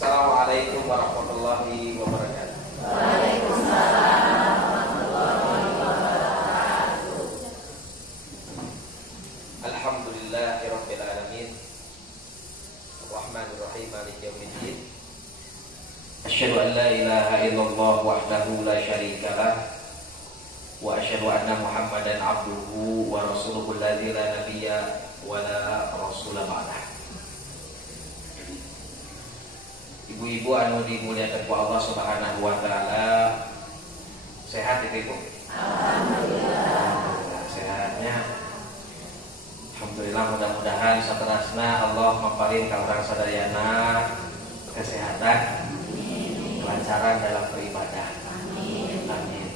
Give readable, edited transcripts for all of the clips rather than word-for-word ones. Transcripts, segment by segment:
Assalamualaikum warahmatullahi wabarakatuh. Alhamdulillahirabbil alamin. Arrahmanir rahim maliki yaumiddin. Asyhadu an la ilaha illallah wahdahu la syarikalah wa asyhadu anna Muhammadan abduhu wa rasuluhu alladzi la nabiyya wa la rasula ba'dah. Ibu-ibu anu dimuliakan ku Allah Subhanahu wa taala, sehat Ibu? Alhamdulillah. Sehatnya alhamdulillah, mudah-mudahan saterasna Allah maparing ka urang sadayana kesehatan, kelancaran dalam beribadah. Amin. Amin.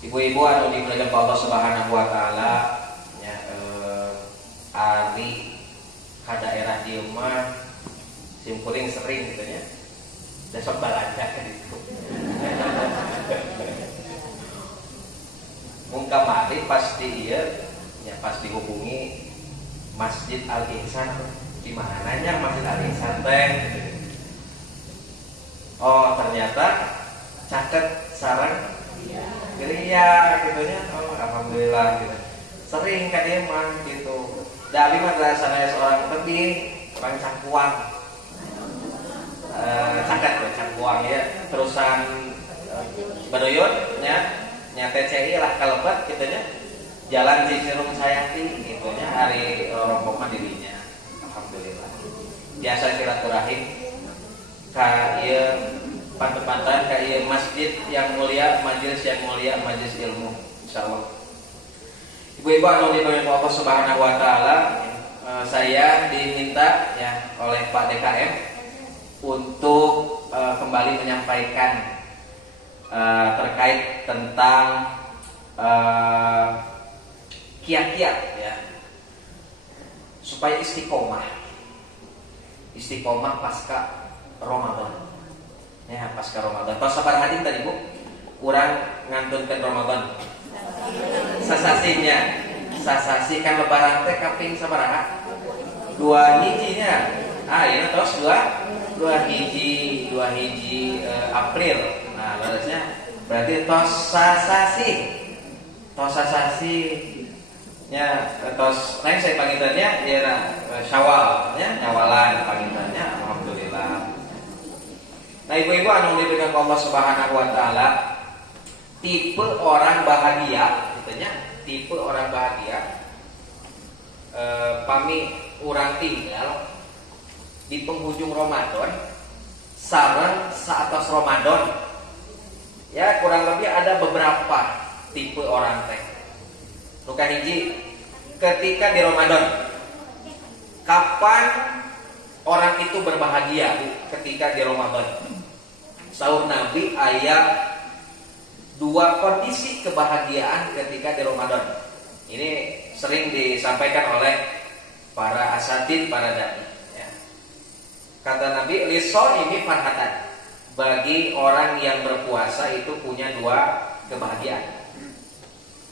Ibu-ibu anu dimuliakan ku Allah Subhanahu wa taala, nya ari ka daerah dieu mah simkuring sering gitu ya. Besok balanja kan itu. Mung kamari pasti ieu ya, pas dihubungi Masjid Al Ihsan. Di mananya Masjid Al Ihsan teh? Oh, ternyata caket sareng geria gitu nya. Oh, alhamdulillah gitu. Sering ka dieu mah gitu. Da abi mah rasana seorang tebing, orang cangkuang. Cangkuang ya, terusan Badoyot nya TCI lah kalebet gitu nya. Jalan Cicirung Sayati gitu nya, hari rompok mah dirinya. Alhamdulillah. Biasa silaturahim ka ieu pantepantan ka ieu masjid yang mulia, majelis yang mulia, majelis ilmu insyaallah. Ibu-ibu anu dimuliakan Allah Subhanahu wa taala, saya diminta ya oleh Pak DKM untuk kembali menyampaikan terkait tentang kiat-kiat ya supaya istiqomah pasca Ramadan ya, pasca Ramadan. Tos sabar hadir tadi Bu, kurang ngantunkeun Ramadan sasasinya. Sasasi kan lebaran teh kaping sabaraha? 2 hijinya. Ieu tos 2 hiji April. Nah, balasnya berarti tos sasasi nya, tos lain saya panggilannya ya Syawal ya, nyawalan panggilannya. Alhamdulillah. Nah, ibu-ibu anu diberikan Allah Subhanahu wa taala, tipe orang bahagia gitu nya, tipe orang bahagia pami urang tinggal di penghujung Ramadan sareng saatos Ramadan ya, kurang lebih ada beberapa tipe orang teh. Nuka hiji, ketika di Ramadan, kapan orang itu berbahagia Bu? Ketika di Ramadan. Saur Nabi aya 2 kondisi kebahagiaan ketika di Ramadan. Ini sering disampaikan oleh para asatid, para dai. Kata Nabi, lishaimi farhatan. Bagi orang yang berpuasa itu punya 2 kebahagiaan.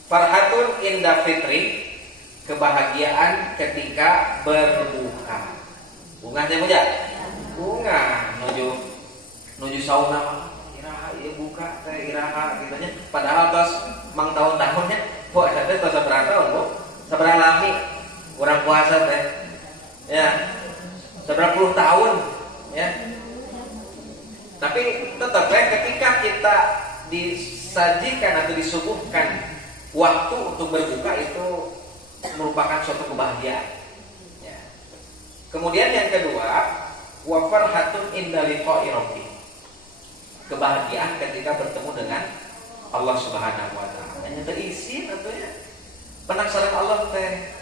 Farhatun inda fitri, kebahagiaan ketika berbuka. Bunga teh punya? Bunga nuju sauna iraha ieu buka teh iraha gitu nya. Padahal tos mang tahun-tahunnya kok eta teh tos sabaraha tahun Bu? Sabaraha lami urang puasa teh. Ya. Seberapa puluh tahun ya, tapi tetap ya, ketika kita disajikan atau disuguhkan waktu untuk berbuka itu merupakan suatu kebahagiaan ya. Kemudian yang kedua, wa farhatun inda liqa'i rabbih, kebahagiaan ketika bertemu dengan Allah Subhanahu wa taala. Nya terisi tentunya penasaran Allah teh,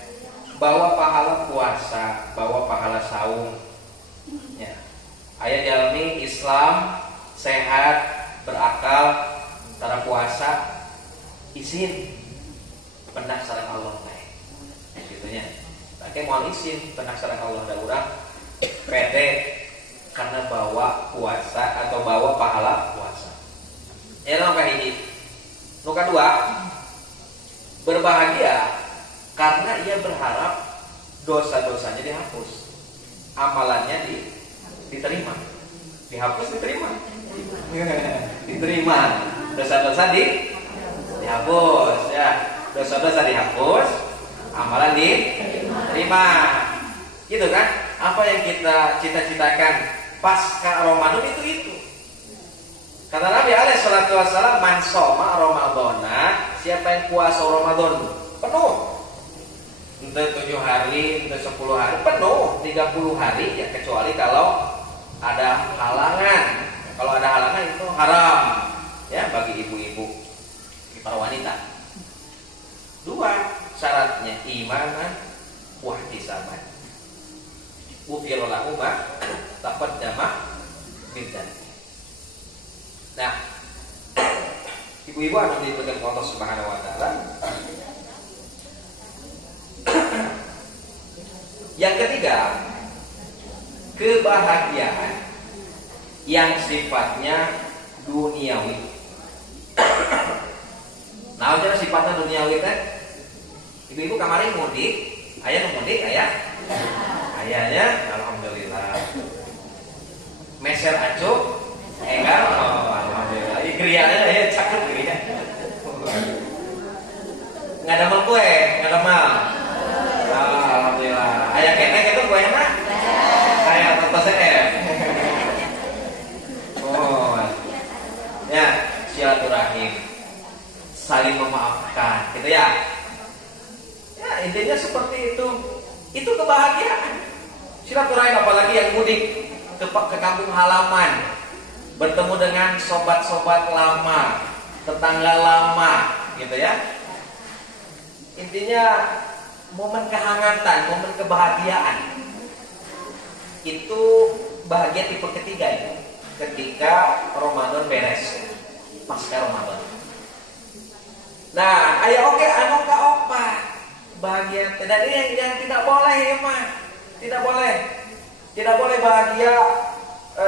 bawa pahala puasa, bawa pahala saum ya. Aya jalmi Islam sehat, berakal, cara puasa izin penasaran Allah teh gitu nya. Take moal izin penasaran Allah da urang pede karena bawa puasa atau bawa pahala puasa. Nu kahiji. Nu kadua, berbahagia karena ia berharap dosa-dosanya dihapus, amalannya diterima. dihapus diterima. Diterima. Dosa-dosa dihapus ya. Dosa-dosa dihapus, amalan diterima. Gitu kan? Apa yang kita cita-citakan pasca Ramadan itu. Kata Nabi alaihi salatu wassalam, man shoma Ramadhana, siapa yang puasa Ramadan penuh. Untuk 7 hari, untuk 10 hari penuh, 30 hari ya, kecuali kalau ada halangan. Kalau ada halangan itu haram ya bagi ibu-ibu, para wanita. 2 syaratnya imanan wa ihtisaban. Ghufira lahu ma taqaddama min dzanbi. Nah, ibu-ibu akan diberikan Allah Subhanahu wa taala. Yang ketiga, kebahagiaan yang sifatnya duniawi. Nah, jadi sifatnya duniawi kan? Ibu-ibu kemarin mudik, ayah mudik, ayahnya alhamdulillah. Meser acuh, enggak, alhamdulillah. Krianya ya cakep kriya. Nggak ada mal kue, nggak ada mal. Alhamdulillah. Ayah kenek itu kue enak. Ayah tante CF. Oh, ya silaturahim, saling memaafkan, gitu ya. Ya intinya seperti itu. Itu kebahagiaan. Silaturahim apalagi yang mudik ke kampung halaman, bertemu dengan sobat-sobat lama, tetangga lama, gitu ya. Intinya momen kehangatan, momen kebahagiaan. Itu bahagia tipe ketiga itu. Ketika Ramadan beres, pasca Ramadan. Nah, ayo oke, anu ka opa. Bahagia. Dan ini yang tidak boleh ya, mah. Tidak boleh. Tidak boleh bahagia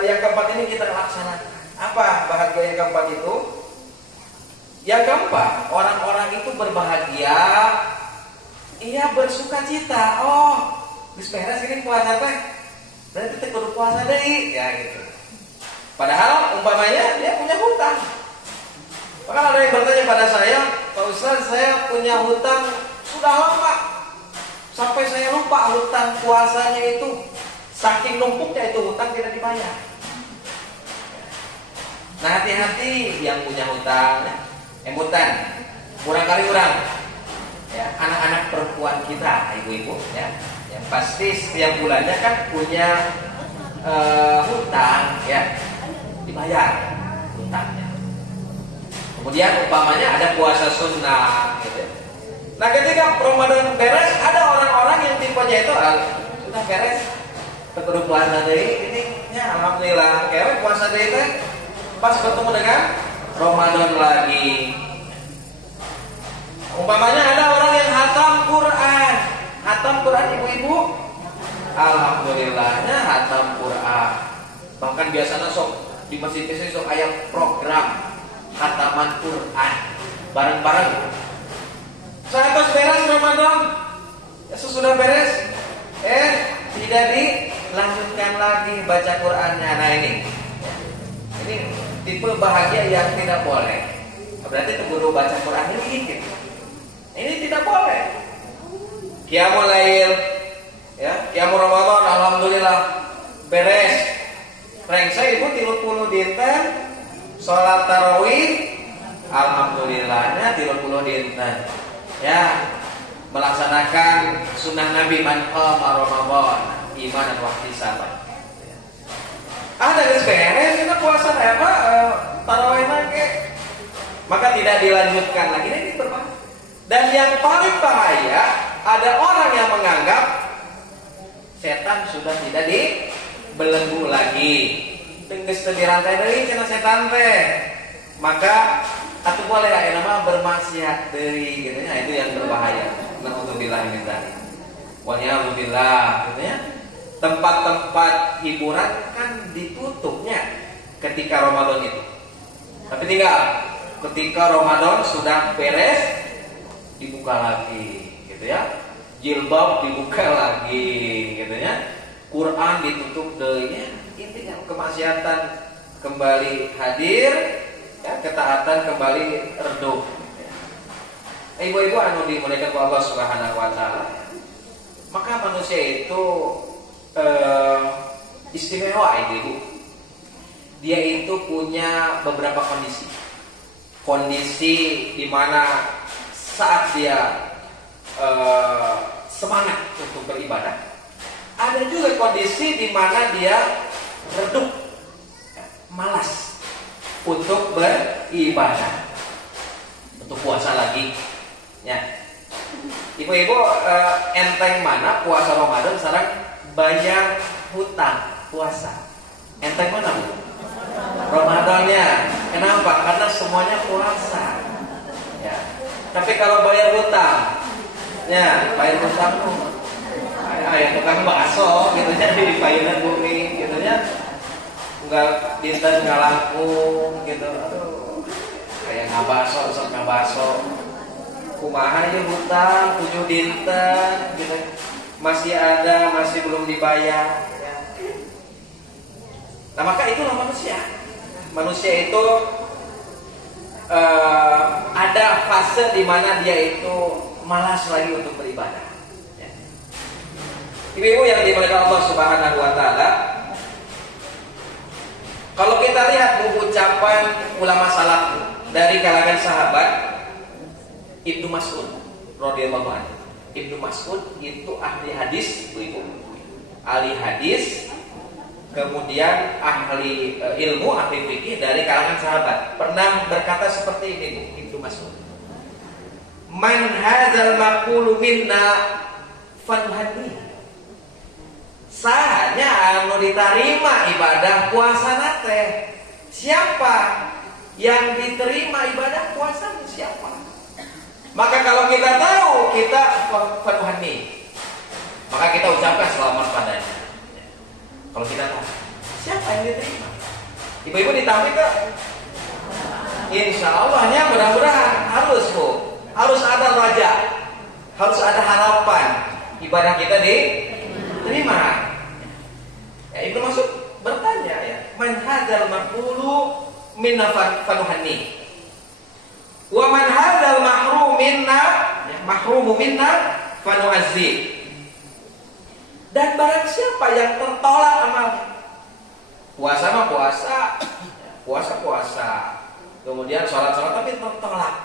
yang keempat ini kita laksanakan. Apa bahagia yang keempat itu? Yang keempat, orang-orang itu berbahagia, ia bersuka cita. Oh, geus beres ini puasa teh. Berarti teh kudu puasa deui, ya gitu. Padahal umpamanya dia punya hutang. Maka ada yang bertanya pada saya, Pak Ustaz, saya punya hutang sudah lama. Sampai saya lupa hutang puasanya itu. Saking numpuknya itu hutang tidak dibayar. Nah, hati-hati yang punya hutang, emutan, barangkali orang, ya, anak-anak perempuan kita, ibu-ibu, ya, yang pasti setiap bulannya kan punya hutang, ya, dibayar hutangnya. Kemudian umpamanya ada puasa sunnah, gitu. Nah, ketika Ramadan beres, ada orang-orang yang tipenya itu sudah beres, terus puasa deui ini, ya alhamdulillah, kayak puasa deui teh pas bertemu dengan Ramadan lagi. Umpamanya ada orang yang hatam Quran ibu-ibu, alhamdulillahnya hatam Quran. Bahkan biasanya sok di masjid sok aya program khataman Quran bareng-bareng. Saat beres Ramadan, ya sesudah beres, tidak dilanjutkan lagi baca Qurannya. Nah ini tipe bahagia yang tidak boleh. Berarti keburu baca Quran ini dikit. Ini tidak boleh. Qiyamul Lail, ya, Qiyamul Ramadan, alhamdulillah beres. Rengsa ibu 30 dinten, sholat tarawih, alhamdulillahnya 30 dinten. Ya, melaksanakan sunnah Nabi man qama Ramadan imanan wa ihtisaban. Ada geus beres kita puasa apa tarawih lagi. Maka tidak dilanjutkan lagi, ini berbahaya. Dan yang paling bahaya, ada orang yang menganggap setan sudah tidak dibelenggu lagi. Geus teu dirantai deui cenah setan teh. Maka atuh boleh aya nama bermaksiat deui gitu nya, itu yang berbahaya. Nauzubillah min dzalik. Wa ya'udzubillah gitu ya. Tempat-tempat hiburan kan ditutupnya ketika Ramadan itu. Tapi tinggal ketika Ramadan sudah beres dibuka lagi gitu ya. Jilbab dibuka lagi gitu ya. Quran ditutup deui nya. intinya kemaksiatan kembali hadir, ya, ketaatan kembali redup. Ibu-ibu anu dimuliakan Allah Subhanahu wa taala. Maka manusia itu istimewa, ibu. Dia itu punya beberapa kondisi. Kondisi di mana saat dia semangat untuk beribadah, ada juga kondisi di mana dia redup, malas untuk beribadah, untuk puasa lagi. Ya, ibu-ibu, enteng mana puasa Ramadan sekarang bayar hutang puasa? Enteng mana bu? Ramadannya. Kenapa? Karena semuanya puasa. Ya. Tapi kalau bayar hutang, ya bayar hutang tuh, ya tukang bakso, gitu ya di payunan bumi, gitu ya, nggak dinten nggak langkung, gitu. Aduh, kayak ngabaso, usap ngabaso. Kumaha aja hutang 7 dinten gitu. Masih ada, masih belum dibayar ya. Nah maka itulah manusia. Manusia itu ada fase di mana dia itu malas lagi untuk beribadah ya. Ibu-ibu yang dimuliakan Allah Subhanahu wa taala, kalau kita lihat ucapan ulama salaf dari kalangan sahabat, Ibnu Mas'ud radhiyallahu anhu. Ibnu Mas'ud itu ahli hadis, ibu. Ahli hadis, kemudian ahli ilmu, ahli fikih dari kalangan sahabat. Pernah berkata seperti ini, Bu, Ibnu Mas'ud. Man hadzal maqulu minna fanhadi. Sahanya anu diterima ibadah puasa nate. Siapa yang diterima ibadah puasa siapa? Maka kalau kita tahu kita fanuhani, maka kita ucapkan selamat padanya. Kalau kita tahu siapa yang diterima, ibu-ibu ditampil ke? Insya Allahnya mudah-mudahan harus bu, harus ada raja, harus ada harapan ibadah kita diterima. Ya, Ibnu Mas'ud bertanya ya, man hadzal maqulu minna fanuhani. Wa man hadzal mahrumu minna fanu'azzi. Dan barang siapa yang tertolak amalnya, puasa mah puasa, kemudian sholat tapi tertolak,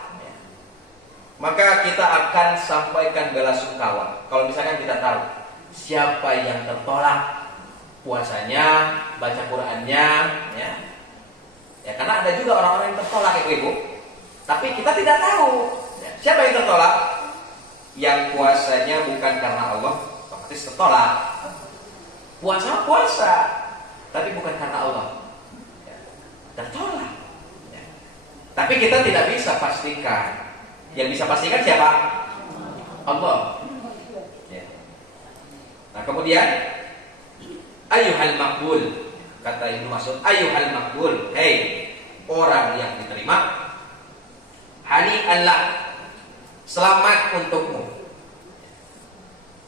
maka kita akan sampaikan bela sungkawa. Kalau misalkan kita tahu siapa yang tertolak puasanya, baca Qur'annya, ya karena ada juga orang-orang yang tertolak, ibu-ibu. Tapi kita tidak tahu siapa yang tertolak. Yang puasanya bukan karena Allah, otomatis tertolak. Puasa, tapi bukan karena Allah, tertolak. Tapi kita tidak bisa pastikan. Yang bisa pastikan siapa? Allah. Nah kemudian ayyuhal maqbul, kata Ibnu Mas'ud, ayyuhal maqbul, hei orang yang diterima, hani'an, selamat untukmu.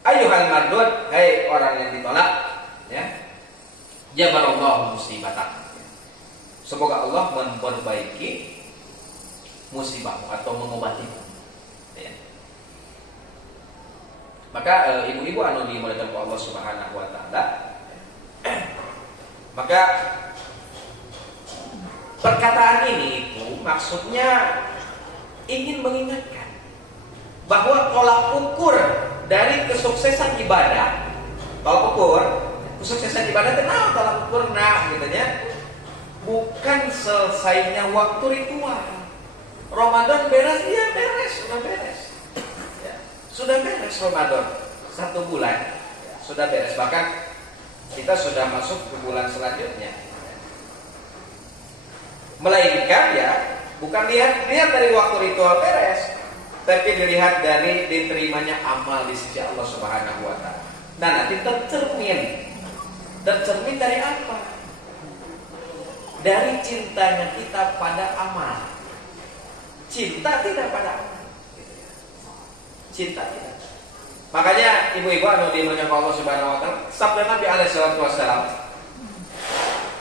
Ayyuhal mardud, hei orang yang ditolak, ya. Jabarallahu musibatak. Semoga Allah memperbaiki musibahmu atau mengobatimu. Ya. Maka ibu-ibu anu dimuliakan Allah Subhanahu wa taala, maka perkataan ini itu maksudnya ingin mengingatkan bahwa tolak ukur dari kesuksesan ibadah, tolak ukur kesuksesan ibadah kenapa tolak ukur gitu ya, bukan selesainya waktu ritual. Ramadan beres, iya beres, sudah beres, ya, sudah beres Ramadan 1 bulan, ya, sudah beres, bahkan kita sudah masuk ke bulan selanjutnya. Melainkan ya, bukan lihat dari waktu ritual beres, tapi dilihat dari diterimanya amal di sisi Allah Subhanahu wa taala. Nah, nanti tercermin dari apa? Dari cintanya kita pada amal. Cinta tidak pada amal. Cinta tidak. Makanya ibu-ibu anu dimuliakan Allah Subhanahu wa taala, sabda Nabi alaihi salatu wasallam,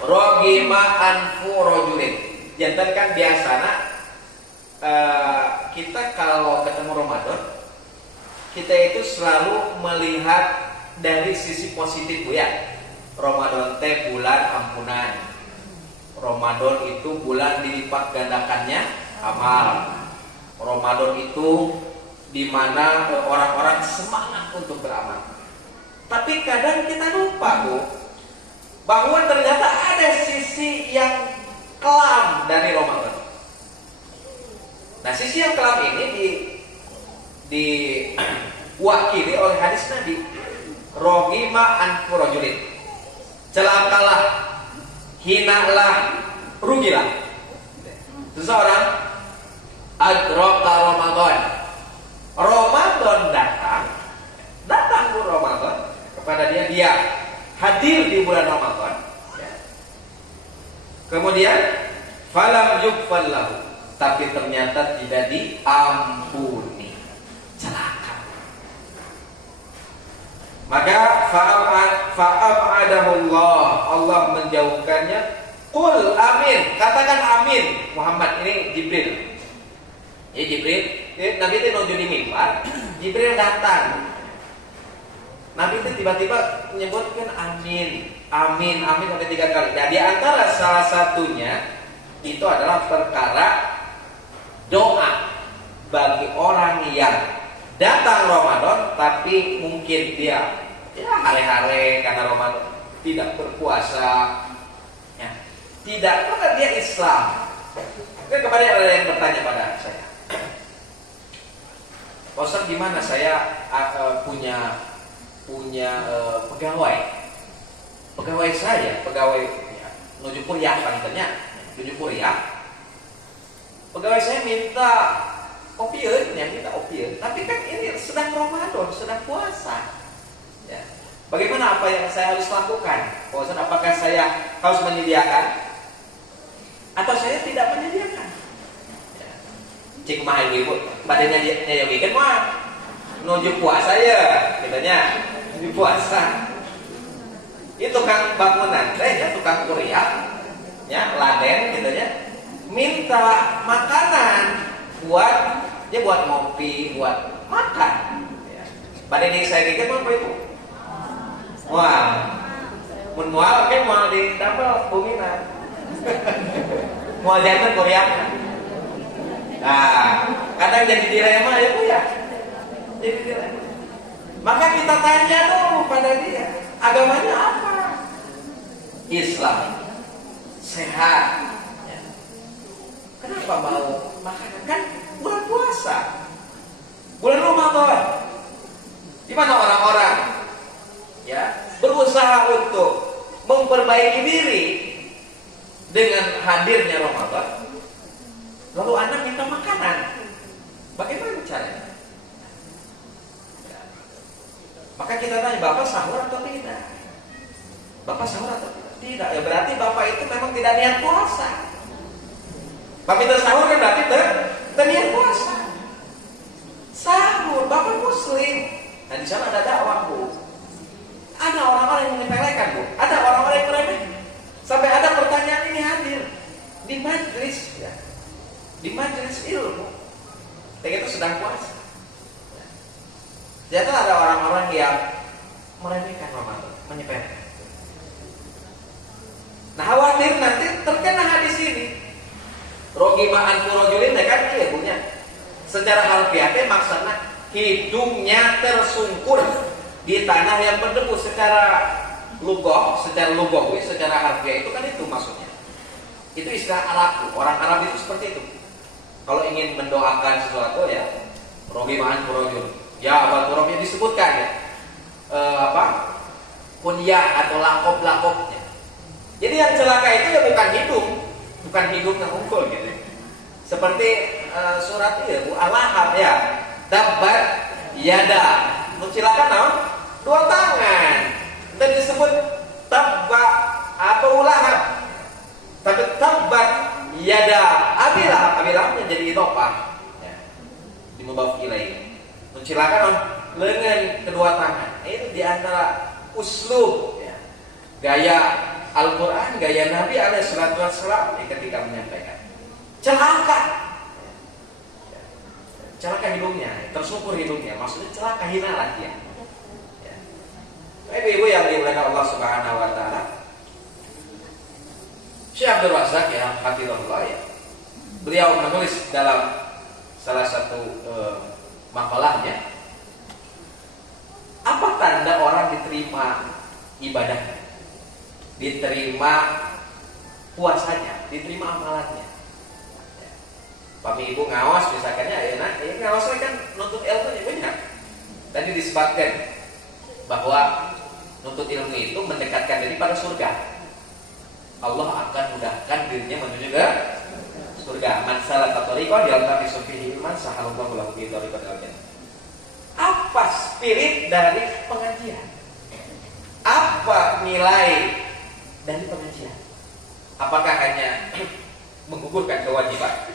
rogima anfu rojulin. Jantan kan biasana kita kalau ketemu Ramadan, kita itu selalu melihat dari sisi positif, Bu ya. Ramadan teh bulan ampunan. Ramadan itu bulan dilipat gandakannya amal. Ramadan itu di mana orang-orang semangat untuk beramal. Tapi kadang kita lupa, Bu, bahwa ternyata ada sisi yang kelam dari Ramadan. Nah, sisi yang kelam ini diwakili oleh hadis Nabi, rogima anfu rajulin. Celakalah, hinalah, rugilah seseorang adraka Ramadan. Ramadan datang bu Ramadan kepada dia hadir di bulan Ramadan. Kemudian falam yughfar lahu, tapi ternyata tidak diampuni. Celaka. Maka fa'abadahullah, Allah menjauhkannya. Qul amin, katakan amin. Muhammad ini Jibril. Ya Jibril, Nabi itu menuju di mimbar, Jibril datang. Nabi itu tiba-tiba menyebutkan amin, amin, amin sampai 3 kali. Nah, di antara salah satunya itu adalah perkara doa bagi orang yang datang Ramadan tapi mungkin dia hare-hare karena Ramadan, tidak berpuasa, ya, tidak karena dia Islam. Kan kemarin ada yang bertanya pada saya, Pak Ustaz, gimana saya punya pegawai saya, ya, menuju kuliah panitanya, menuju kuliah. Pegawai saya minta opieun, tapi kan ini sedang Ramadan, sedang puasa. Ya. Bagaimana apa yang saya harus lakukan? Pak Ustaz, apakah saya harus menyediakan atau saya tidak menyediakan? Ya. Cik mah ibu, badannya nyayogikan mah menuju puasa ya, katanya menuju puasa. Itu tukang bangunan, tukang kuliah, ya laden, katanya minta makanan buat ngopi, buat makan. Ya. Badan yang saya gigit apa itu? Wah, mun moal kan moal di dapur buminan. Moal jantan Korea. Nah, kadang jadi dilema ya Bu ya. Jadi dilema. Maka kita tanya dulu pada dia, agamanya apa? Islam. Sehat. Ya. Kenapa mau makanan? Kan bulan puasa, bulan Ramadan. Di mana orang-orang ya berusaha untuk memperbaiki diri dengan hadirnya Ramadan, lalu Anda minta makanan, bagaimana caranya? Ya. Maka kita tanya, Bapak sahur atau tidak? Bapak sahur atau tidak? Tidak. Ya berarti Bapak itu memang tidak niat puasa. Bapak itu sahur kan berarti niat puasa. Sahur, Bapak Muslim. Nah di sana ada dakwah Bu. Ada orang-orang yang menyepelekan Bu. Ada orang-orang yang meremehkan. Sampai ada pertanyaan ini hadir di majelis ya. Di majelis ilmu. Kayak itu sedang puasa. Jadi ada orang-orang yang meremehkan Ramadan, menyepelekan. Nah khawatir nanti terkena hadis ini. Rogimaan furojulin kan iya punya. Secara harfiah maksudnya hidungnya tersungkur di tanah yang berdebu. Secara lugawi, secara harfiah itu kan itu maksudnya. Itu istilah Arab. Orang Arab itu seperti itu. Kalau ingin mendoakan sesuatu ya rogimaan furojul. Ya baturomnya disebutkan ya. Kunyah atau lakop-lakopnya. Jadi yang celaka itu ya bukan hidung yang unggul gitu. Seperti surat itu Bu Al-Lahab ya. Tabbat yada. Mencilakan naon? 2 tangan. Dan disebut tabba apa Lahab. Tapi tabbat yada Abi Lahab. Abi Lahab jadi idhofah. Ya. Di mudhaf ilaih. Mencilakan lengan kedua tangan. Itu di antara uslub ya. Gaya Al-Quran gaya Nabi alaihi salatu wassalam ketika menyampaikan. Celaka hidungnya, tersyukur hidungnya, maksudnya celaka hina lah dia. Ibu-ibu yang dimuliakan Allah Subhanahu wa taala. Syekh Abdul Razak ya, hafizahullah ya. Beliau menulis dalam salah satu makalahnya, apa tanda orang diterima ibadahnya, diterima puasanya, diterima amalannya. Pami ibu ngawas misalkannya, ngawasnya kan nuntut ilmunya banyak. Tadi disebutkan bahwa nuntut ilmu itu mendekatkan diri pada surga. Allah akan mudahkan dirinya menuju ke surga. Man salaka thariqan yaltamisu fihi ilman sahalallahu lahu bihi thariqan ilal jannah. Apa spirit dari pengajian? Apa nilai dari pengajian? Apakah hanya menggugurkan kewajiban?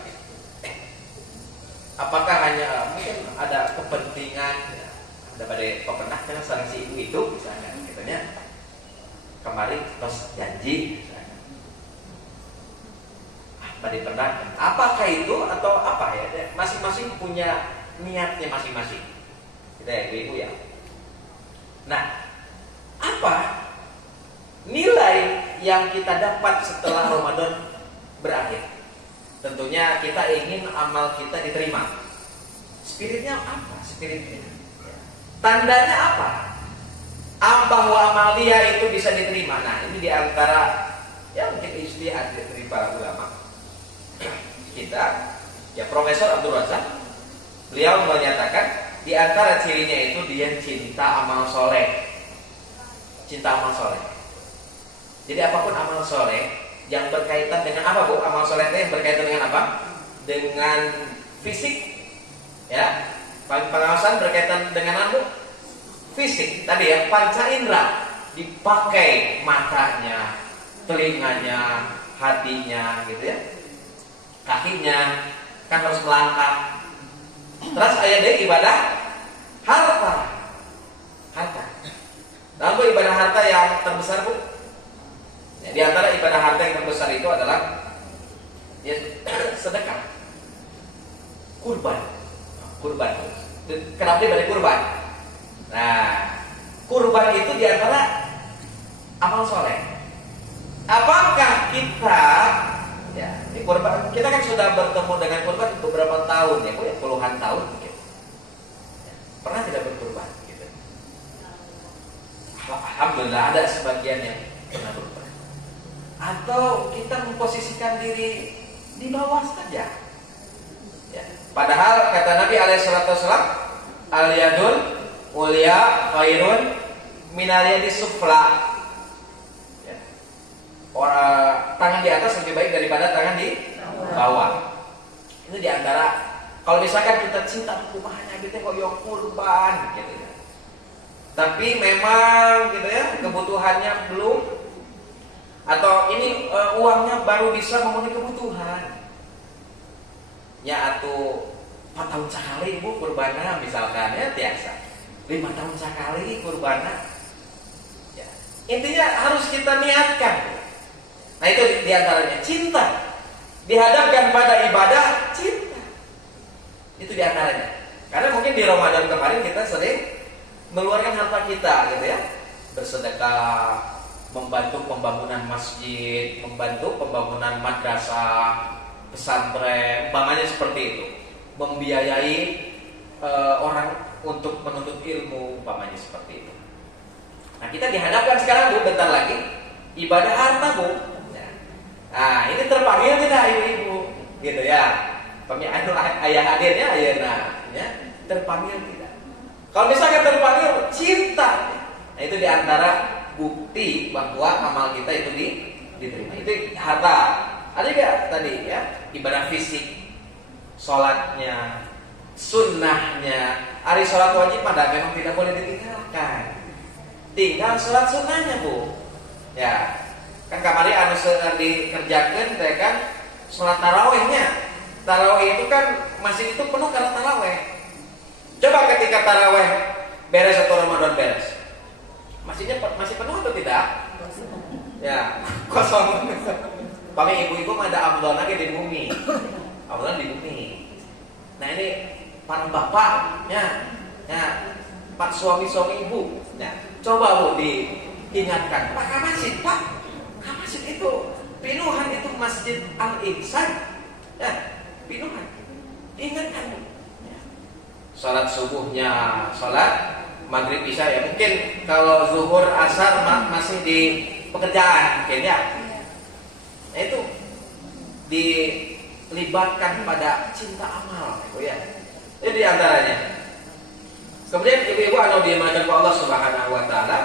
Apakah hanya mungkin ada kepentingan ya, ada pada pernah kan sareng si ibu itu misalnya katanya kemarin terus janji misalnya. Pada pernah apakah itu atau apa ya? Masing-masing punya niatnya masing-masing. Kita ya ibu ya. Nah, apa nilai yang kita dapat setelah Ramadan berakhir? Tentunya kita ingin amal kita diterima. Spiritnya apa? Spiritnya. Tandanya apa? Bahwa amal dia itu bisa diterima. Nah, ini diantara ya mungkin ijtihad dari para ulama. Kita, ya Profesor Abdul Razak, beliau menyatakan diantara cirinya itu dia cinta amal soleh. Cinta amal soleh. Jadi apapun amal soleh yang berkaitan dengan apa bu? Amal soleh yang berkaitan dengan apa? Dengan fisik, ya. Pengawasan berkaitan dengan apa? Fisik. Tadi ya panca indera dipakai matanya, telinganya, hatinya, gitu ya. Kakinya kan harus melangkah. Terus ada ibadah harta. Nah, bu, ibadah harta yang terbesar bu. Ya, di antara ibadah harta yang terbesar itu adalah ya, sedekah, kurban. Kenapa dia kurban? Nah, kurban itu di antara amal soleh. Apakah kita, ya, kurban, kita kan sudah bertemu dengan kurban beberapa tahun ya, puluhan tahun mungkin. Ya, pernah tidak berkurban? Gitu. Alhamdulillah ada sebagian yang pernah berkurban. Atau kita memposisikan diri di bawah saja. Ya. Padahal kata Nabi SAW, al-yadul ulya khairun minal yadis sufla. Ya. Tangan di atas lebih baik daripada tangan di bawah. Itu diantara kalau misalkan kita cinta rumahnya gitu kok yang kurban gitu ya. Tapi memang gitu ya kebutuhannya belum. Atau ini uangnya baru bisa memenuhi kebutuhan. Ya atau 4 tahun sekali ibu kurbana misalkan ya biasa. 5 tahun sekali kurbana. Ya. Intinya harus kita niatkan. Nah itu diantaranya cinta. Dihadapkan pada ibadah cinta. Itu diantaranya. Karena mungkin di Ramadan kemarin kita sering mengeluarkan harta kita gitu ya. Bersedekah, membantu pembangunan masjid, membantu pembangunan madrasah, pesantren, umpamanya seperti itu. Membiayai orang untuk menuntut ilmu, umpamanya seperti itu. Nah, kita dihadapkan sekarang bu, bentar lagi ibadah harta bu. Nah, ini terpanggil tidak ibu-ibu, gitu ya. Ayah hadirnya, ya, terpanggil tidak. Kalau misalkan terpanggil cinta, nah itu diantara bukti bahwa amal kita itu diterima. Itu harta. Ada nggak tadi ya ibadah fisik, sholatnya, sunnahnya. Hari sholat wajib pada memang tidak boleh ditinggalkan. Tinggal sholat sunnahnya bu. Ya kan kemarin anu dikerjakan, saya kan sholat tarawehnya. Taraweh itu kan masih itu penuh karena taraweh. Coba ketika taraweh beres atau Ramadan beres. Masih penuh atau tidak? Ya, kosong. Paling ibu-ibu mah ada abdon lagi di bumi. Abdon di bumi. Nah ini para bapak, ya, pak suami ibu. Ya, coba bu diingatkan. Pak Kamasid, Pak Kamasid itu pinuhan itu Masjid Al Ihsan. Ya, pinuhan. Ingatkan bu. Ya. Salat subuhnya, salat maghrib isya ya mungkin kalau zuhur asar masih di pekerjaan mungkin ya. Nah itu dilibatkan pada cinta amal ya. Itu diantaranya. Kemudian ibu-ibu anu dimakan ke Allah Subhanahu wa taala.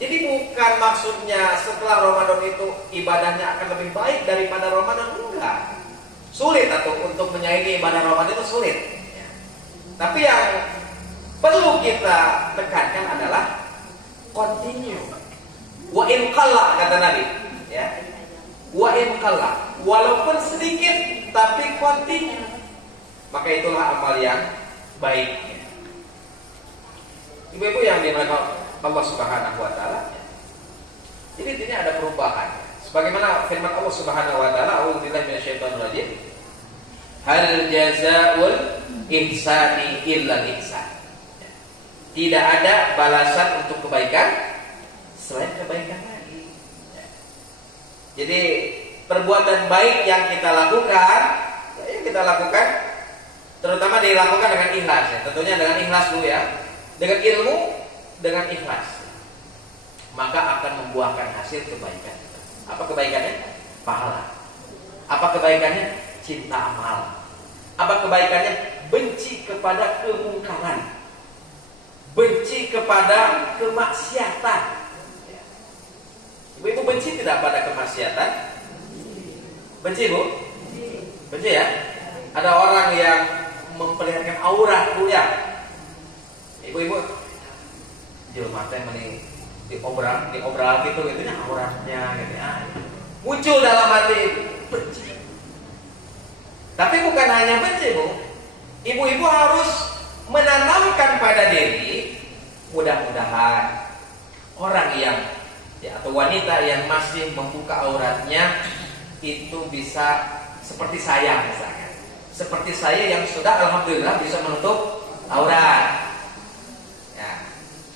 Jadi bukan maksudnya setelah Ramadan itu ibadahnya akan lebih baik daripada Ramadan, enggak. Sulit atau untuk menyaingi ibadah Ramadan itu sulit. Ya. Tapi yang perlu kita tekankan adalah continue. Wa in qalla kata Nabi, ya. Wa in qalla, walaupun sedikit tapi continue. Maka itulah amal yang baik. Ibu-ibu yang dimuliakan Allah Subhanahu wa taala. Jadi ini ada perubahan. Sebagaimana firman Allah Subhanahu wa taala, a'udzubillahi minasyaitonir rajim. Hal jazaa'ul ihsani illa ihsan. Tidak ada balasan untuk kebaikan selain kebaikan lagi. Jadi perbuatan baik yang kita lakukan, terutama dilakukan dengan ikhlas. Ya. Tentunya dengan ikhlas dulu ya, dengan ilmu, dengan ikhlas, maka akan membuahkan hasil kebaikan. Apa kebaikannya? Pahala. Apa kebaikannya? Cinta amal. Apa kebaikannya? Benci kepada kemungkaran. Benci kepada kemaksiatan. Ibu-ibu benci tidak pada kemaksiatan? Benci bu? Benci ya? Ada orang yang memperlihatkan aurat bu ya? Ibu-ibu jelma teh meni diobral gitu nya auratnya gitu ya. Muncul dalam hati benci. Tapi bukan hanya benci bu. Ibu-ibu harus menanamkan pada diri, mudah-mudahan orang yang atau wanita yang masih membuka auratnya itu bisa seperti saya misalkan, seperti saya yang sudah alhamdulillah bisa menutup aurat. Ya.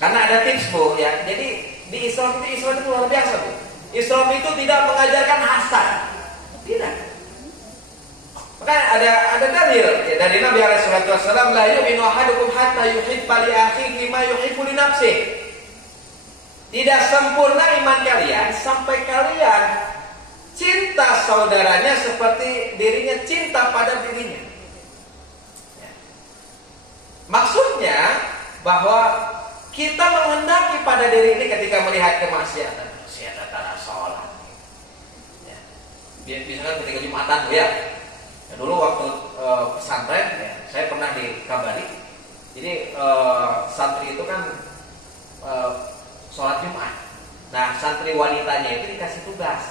Karena ada tips bu ya. Jadi di Islam itu luar biasa bu. Islam itu tidak mengajarkan hasad, tidak. Maka ada dalil dari Nabi alaihi salatu wasallam, la yu'minu ahadukum hatta yuhibba li akhihi ma yuhibbu li nafsihi. Tidak sempurna iman kalian sampai kalian cinta saudaranya seperti dirinya cinta pada dirinya. Ya. Maksudnya bahwa kita menghendaki pada diri ini ketika melihat kemaksiatan antara sholat. Ya. Biasanya ketika Jumatan ya. Ya, dulu waktu pesantren ya, saya pernah dikabari. Jadi santri itu kan sholat Jumat. Nah santri wanitanya itu dikasih tugas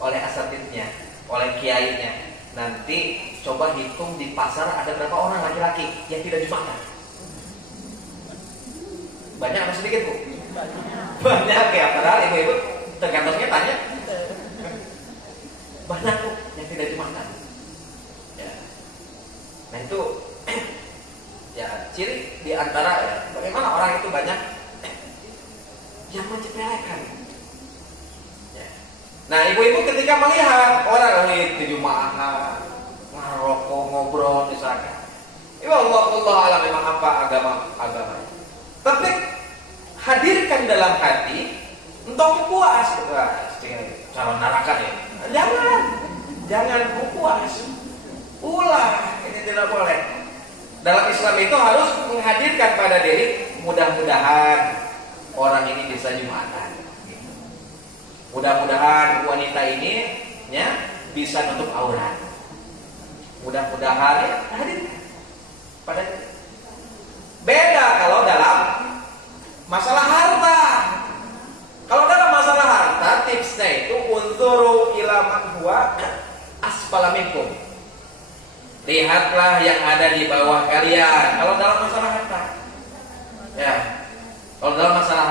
oleh asatidnya, oleh kiainya. Nanti coba hitung di pasar ada berapa orang laki-laki yang tidak Jumatan. Banyak atau sedikit bu? Banyak ya. Padahal ibu-ibu tergantungnya tanya. Banyak bu yang tidak Jumatan. Nah itu ya ciri diantara ya, bagaimana orang itu banyak yang menyepelekan. Ya. Nah ibu-ibu ketika melihat orang itu Jumatan ngerokok ngobrol misalkan, ya Allah alam memang apa agama. Tapi hadirkan dalam hati untuk puas, calon neraka ya. Jangan puas. Ulah, ini tidak boleh. Dalam Islam itu harus menghadirkan pada diri, mudah-mudahan orang ini bisa Jumatan. Mudah-mudahan wanita ini ya bisa nutup aurat. Mudah-mudahan ya hadirkan pada diri. Beda kalau dalam masalah harta. Kalau dalam masalah harta, tipsnya itu unzuru ila man huwa asfala minkum. Lihatlah yang ada di bawah kalian. Kalau dalam masalah harta, ya. Kalau dalam masalah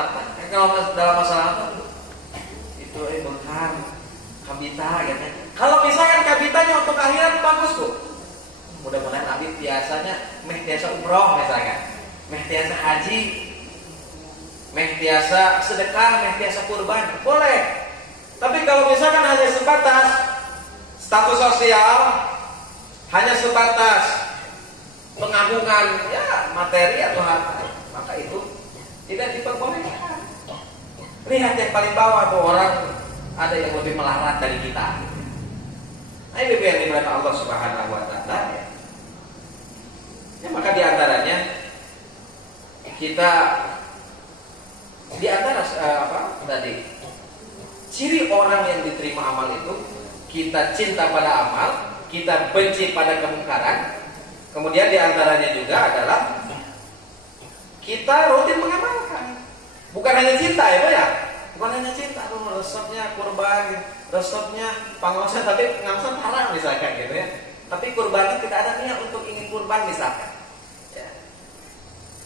harta, itu itu benghar kabita gitu ya. Kalau misalkan kabitanya untuk akhirat bagus tuh. Mudah-mudahan abdi biasanya meh biasa umroh misalkan, meh biasa haji, meh biasa sedekah, meh biasa kurban, boleh. Tapi kalau misalkan hanya sebatas status sosial, hanya sebatas pengagungan ya materi atau harta, maka itu tidak diperbolehkan. Lihat yang paling bawah tuh orang ada yang lebih melarat dari kita. Nah, ini yang dimana Allah Subhanahu Wa Taala ya. Ya, maka diantaranya kita diantara tadi ciri orang yang diterima amal itu kita cinta pada amal, kita benci pada kemungkaran. Kemudian diantaranya juga adalah kita rutin mengamalkan. Bukan hanya cinta ya Pak ya, bukan hanya cinta, resepnya kurban, resepnya pengawasan tapi pengawasan haram misalkan gitu ya. Tapi kurbannya tidak ada niat untuk ingin kurban misalkan. Ya.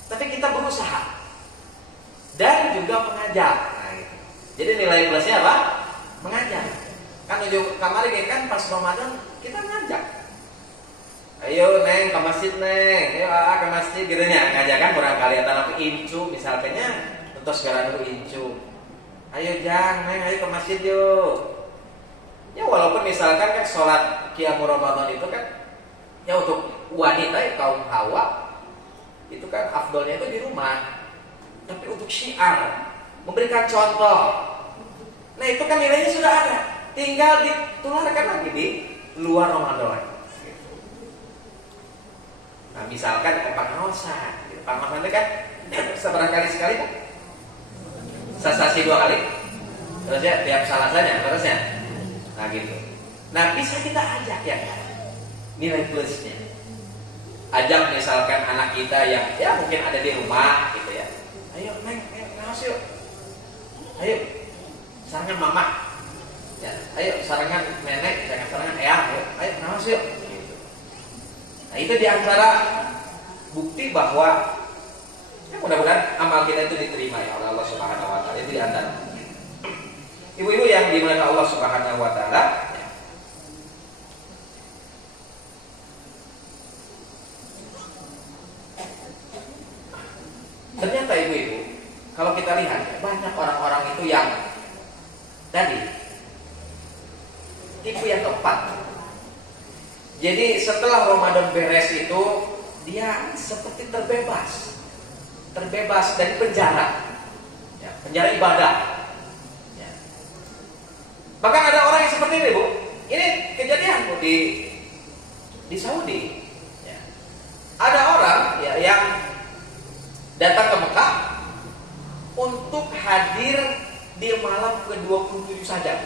Tapi kita berusaha dan juga mengajak. Nah, gitu. Jadi nilai plusnya apa? Mengajak. Kan ujuk kemarin kan pas Ramadan kita ngajak. Ayo neng ke masjid neng, ayo ke masjid gitu nya. Ngajakan barangkali antara ke incu misalkannya untuk segala dulu incu. Ayo jang neng, ayo ke masjid yuk. Ya walaupun misalkan kan sholat qiyamul Ramadan itu kan ya untuk wanita ya, kaum hawa itu kan afdolnya itu di rumah. Tapi untuk syiar memberikan contoh, nah itu kan nilainya sudah ada, tinggal ditularkan lagi di luar Ramadan. Nah misalkan pangnosan, pangnosan itu kan seberapa kali sekali kan? Sasasi 2 kali, terus ya tiap salasanya terusnya. Nah gitu. Nah bisa kita ajak ya kan? Nilai plusnya. Ajak misalkan anak kita yang ya mungkin ada di rumah gitu ya. Ayo neng, ngawas yuk. Ayo sarangan mama. Ya, ayo sarangan nenek, jangan sarangan eyang. Ayo ngawas yuk. Gitu. Nah itu diantara bukti bahwa ya mudah-mudahan amal kita itu diterima ya oleh Allah Subhanahu Wa Taala. Itu diantara. Ibu-ibu yang dimuliakan Allah Subhanahu Wa Taala. Ternyata ibu-ibu, kalau kita lihat banyak orang-orang itu yang tadi tipe yang keempat. Jadi setelah Ramadan beres itu dia seperti terbebas dari penjara, ya, penjara ibadah. Ya. Bahkan ada orang yang seperti ini Bu. Ini kejadian Bu di Saudi. Ya. Ada orang ya yang datang ke Mekah untuk hadir di malam ke-27 saja.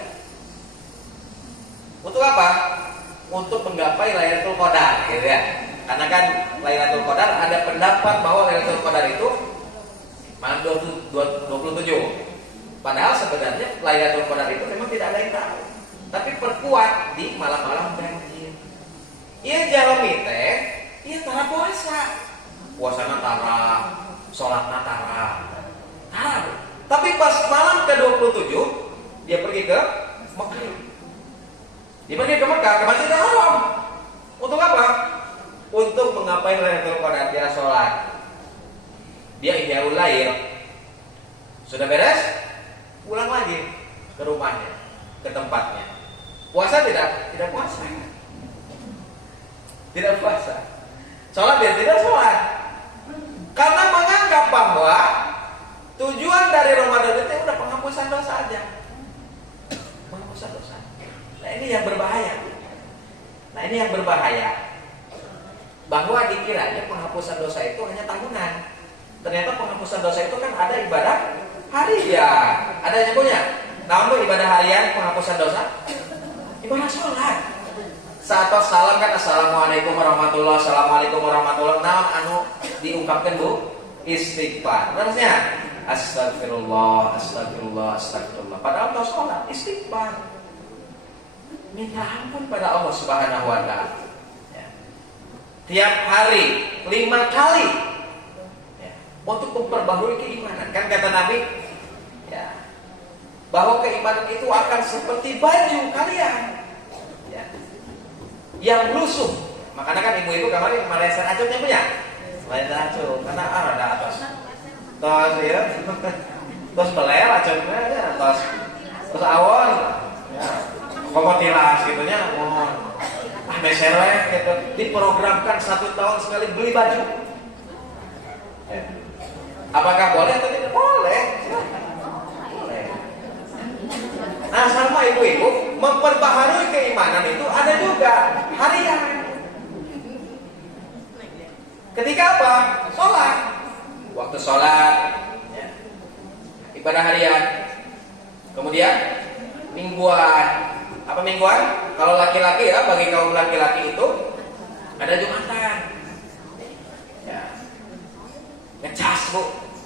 Untuk apa? Untuk menggapai Lailatul Qadar, gitu ya. Karena kan Lailatul Qadar ada pendapat bahwa Lailatul Qadar itu malam 27. Padahal sebenarnya Lailatul Qadar itu memang tidak ada yang tahu. Tapi perkuat di malam-malam banjir. Ia jalmi teh, ia tara puasa. Puasana tara, sholatnya tara. Tapi pas malam ke-27 dia pergi ke Mekah. Dia pergi ke Mekah, ke Masjidil Haram. Untuk apa? Untuk menggapai Lailatul Qadar. Dia sholat, dia ihyaul lail. Sudah beres, pulang lagi ke rumahnya, ke tempatnya. Puasa tidak? Tidak puasa. Tidak puasa. Sholat dia tidak sholat. Karena menganggap bahwa tujuan dari Ramadan itu udah penghapusan dosa aja. Penghapusan dosa. Nah ini yang berbahaya. Bahwa dikiranya penghapusan dosa itu hanya tahunan. Ternyata penghapusan dosa itu kan ada ibadah harian. Ada yang punya? Namun ibadah harian penghapusan dosa? Ibadah sholat. Saat salam kan assalamualaikum warahmatullahi wabarakatuh. Assalamualaikum warahmatullahi wabarakatuh. Anu diungkapkan Bu, istighfar. Terusnya astagfirullah, astagfirullah, astagfirullah. Padahal mau sholat istighfar. Minta ampun pada Allah Subhanahu Wa Taala. Ya. Tiap hari 5 kali. Ya. Untuk memperbaharui keimanan. Kan kata Nabi, ya. bahwa keimanan itu akan seperti baju kalian, ya, yang lusuh. Makanya kan ibu-ibu kemarin meleset acungnya punya, meleset acung karena ada atas, tos ya, tos beler acungnya, ya, tos awon, ya, komotilas gitunya, mohon, mesereh gitu, diprogramkan 1 tahun sekali beli baju. Ya. Apakah boleh atau tidak? Boleh. Boleh. Nah, sama ibu-ibu memperbaharui keimanan itu ada juga harian. Ketika apa? Sholat. Waktu sholat, ya. Ibadah harian. Kemudian mingguan. Apa mingguan? Kalau laki-laki ya, bagi kaum laki-laki itu ada Jumatan. Ya. Ngecas bu.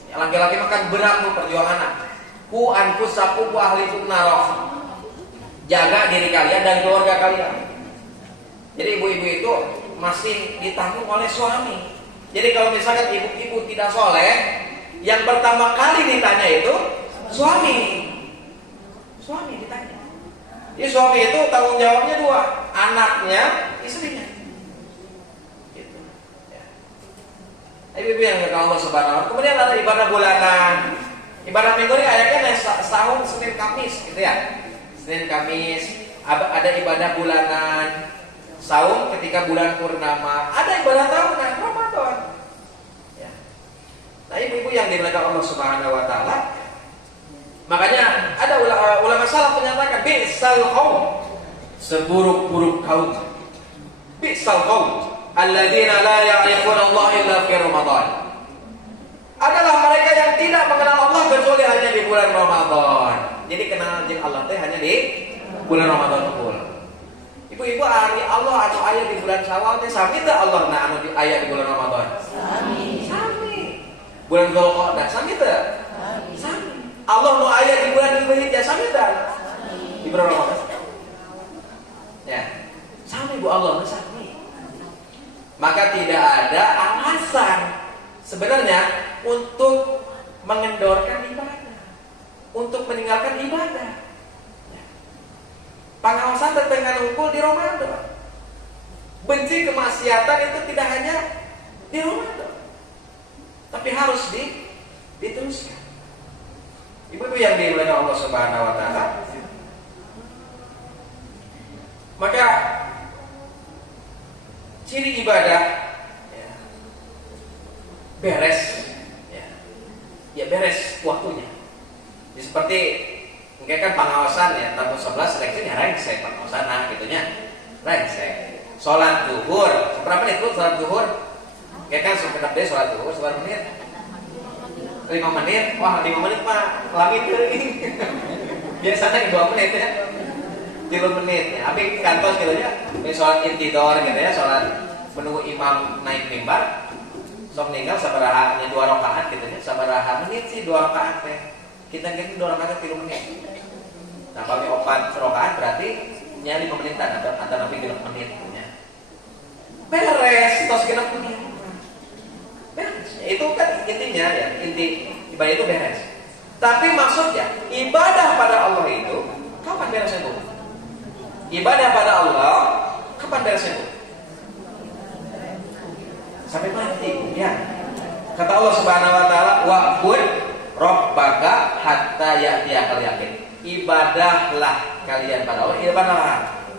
Ya, laki-laki makan berat bu perjuangan. Ku anfusakum wa ahlikum naro. Jaga diri kalian dan keluarga kalian. Jadi ibu-ibu itu masih ditanggung oleh suami. Jadi kalau misalkan ibu-ibu tidak soleh, yang pertama kali ditanya itu suami. Suami ditanya. Jadi suami itu tanggung jawabnya 2, anaknya, istrinya. Gitu. Ya. Ibu-ibu yang kata Allah Subhanahu wa Ta'ala. Kemudian ada ibadah bulanan. Ibadah minggu ini ayatnya setahun Senin Kamis, gitu ya. Senin Kamis. Ada ibadah bulanan. Saum ketika bulan purnama. Ada ibadah tahunan Ramadan. Ya. Nah, ibu-ibu yang dimuliakan Allah Subhanahu wa Ta'ala. Makanya ada ulama salaf menyatakan bi'sal qaum, seburuk-buruk kaum. Bi'sal qaum alladzina la ya'rifuna Allah illa fi Ramadan. Adalah mereka yang tidak mengenal Allah kecuali hanya di bulan Ramadan. Jadi kenal jeung Allah teh hanya di bulan Ramadan full. Ibu-ibu hari Allah atau ayat di bulan Syawal teh sami teu Allah na anu ayat di bulan Ramadan? Sami. Sami. Bulan Dzulqa'dah sami teu? Sami. Allah nu ayat di bulan Dzulhijjah sami teu? Di bulan Ramadan. Ya. Sami bu Allah sami. Maka tidak ada alasan sebenarnya untuk mengendorkan ibadah, untuk meninggalkan ibadah. Pengawasan tentang hukum di Ramadan. Benci kemaksiatan itu tidak hanya di Ramadan, tapi harus diteruskan. Ibu-ibu yang dimuliakan Allah Subhanahu wa Ta'ala, maka ciri ibadah ya, beres ya beres waktunya. Jadi seperti mungkin kan pengawasan ya tahun 11 seleksinya rengsek pengawasan nah gitunya rengsek. Sholat zuhur berapa menit tuh sholat zuhur? Ya kan sebentar deh sholat zuhur berapa menit? 5 menit. Wah 5 menit mah langit kering. Biasanya 2 menit ya. 3 menit ya. Tapi kantor gitu ya. Sholat intidor gitu ya, sholat menunggu imam naik mimbar. Sok ninggal sabaraha nya 2 rakaat gitu ya. Sabaraha menit sih 2 rakaat teh. Kita gini 2 rakaat 3 menit. Nah, bagi 4 rakaat berarti nya 5 menitan atau nabi 3 menit punya. Beres tos 3 menit. Beres. Itu kan intinya ya, inti ibadah itu beres. Tapi maksudnya ibadah pada Allah itu kapan beresnya bu? Ibadah pada Allah kapan beresnya bu? Sampai mati ya. Kata Allah Subhanahu wa Ta'ala, wa'bud rabbaka hatta ya'tiyakal yaqin. Ibadahlah kalian pada Allah, ibadahlah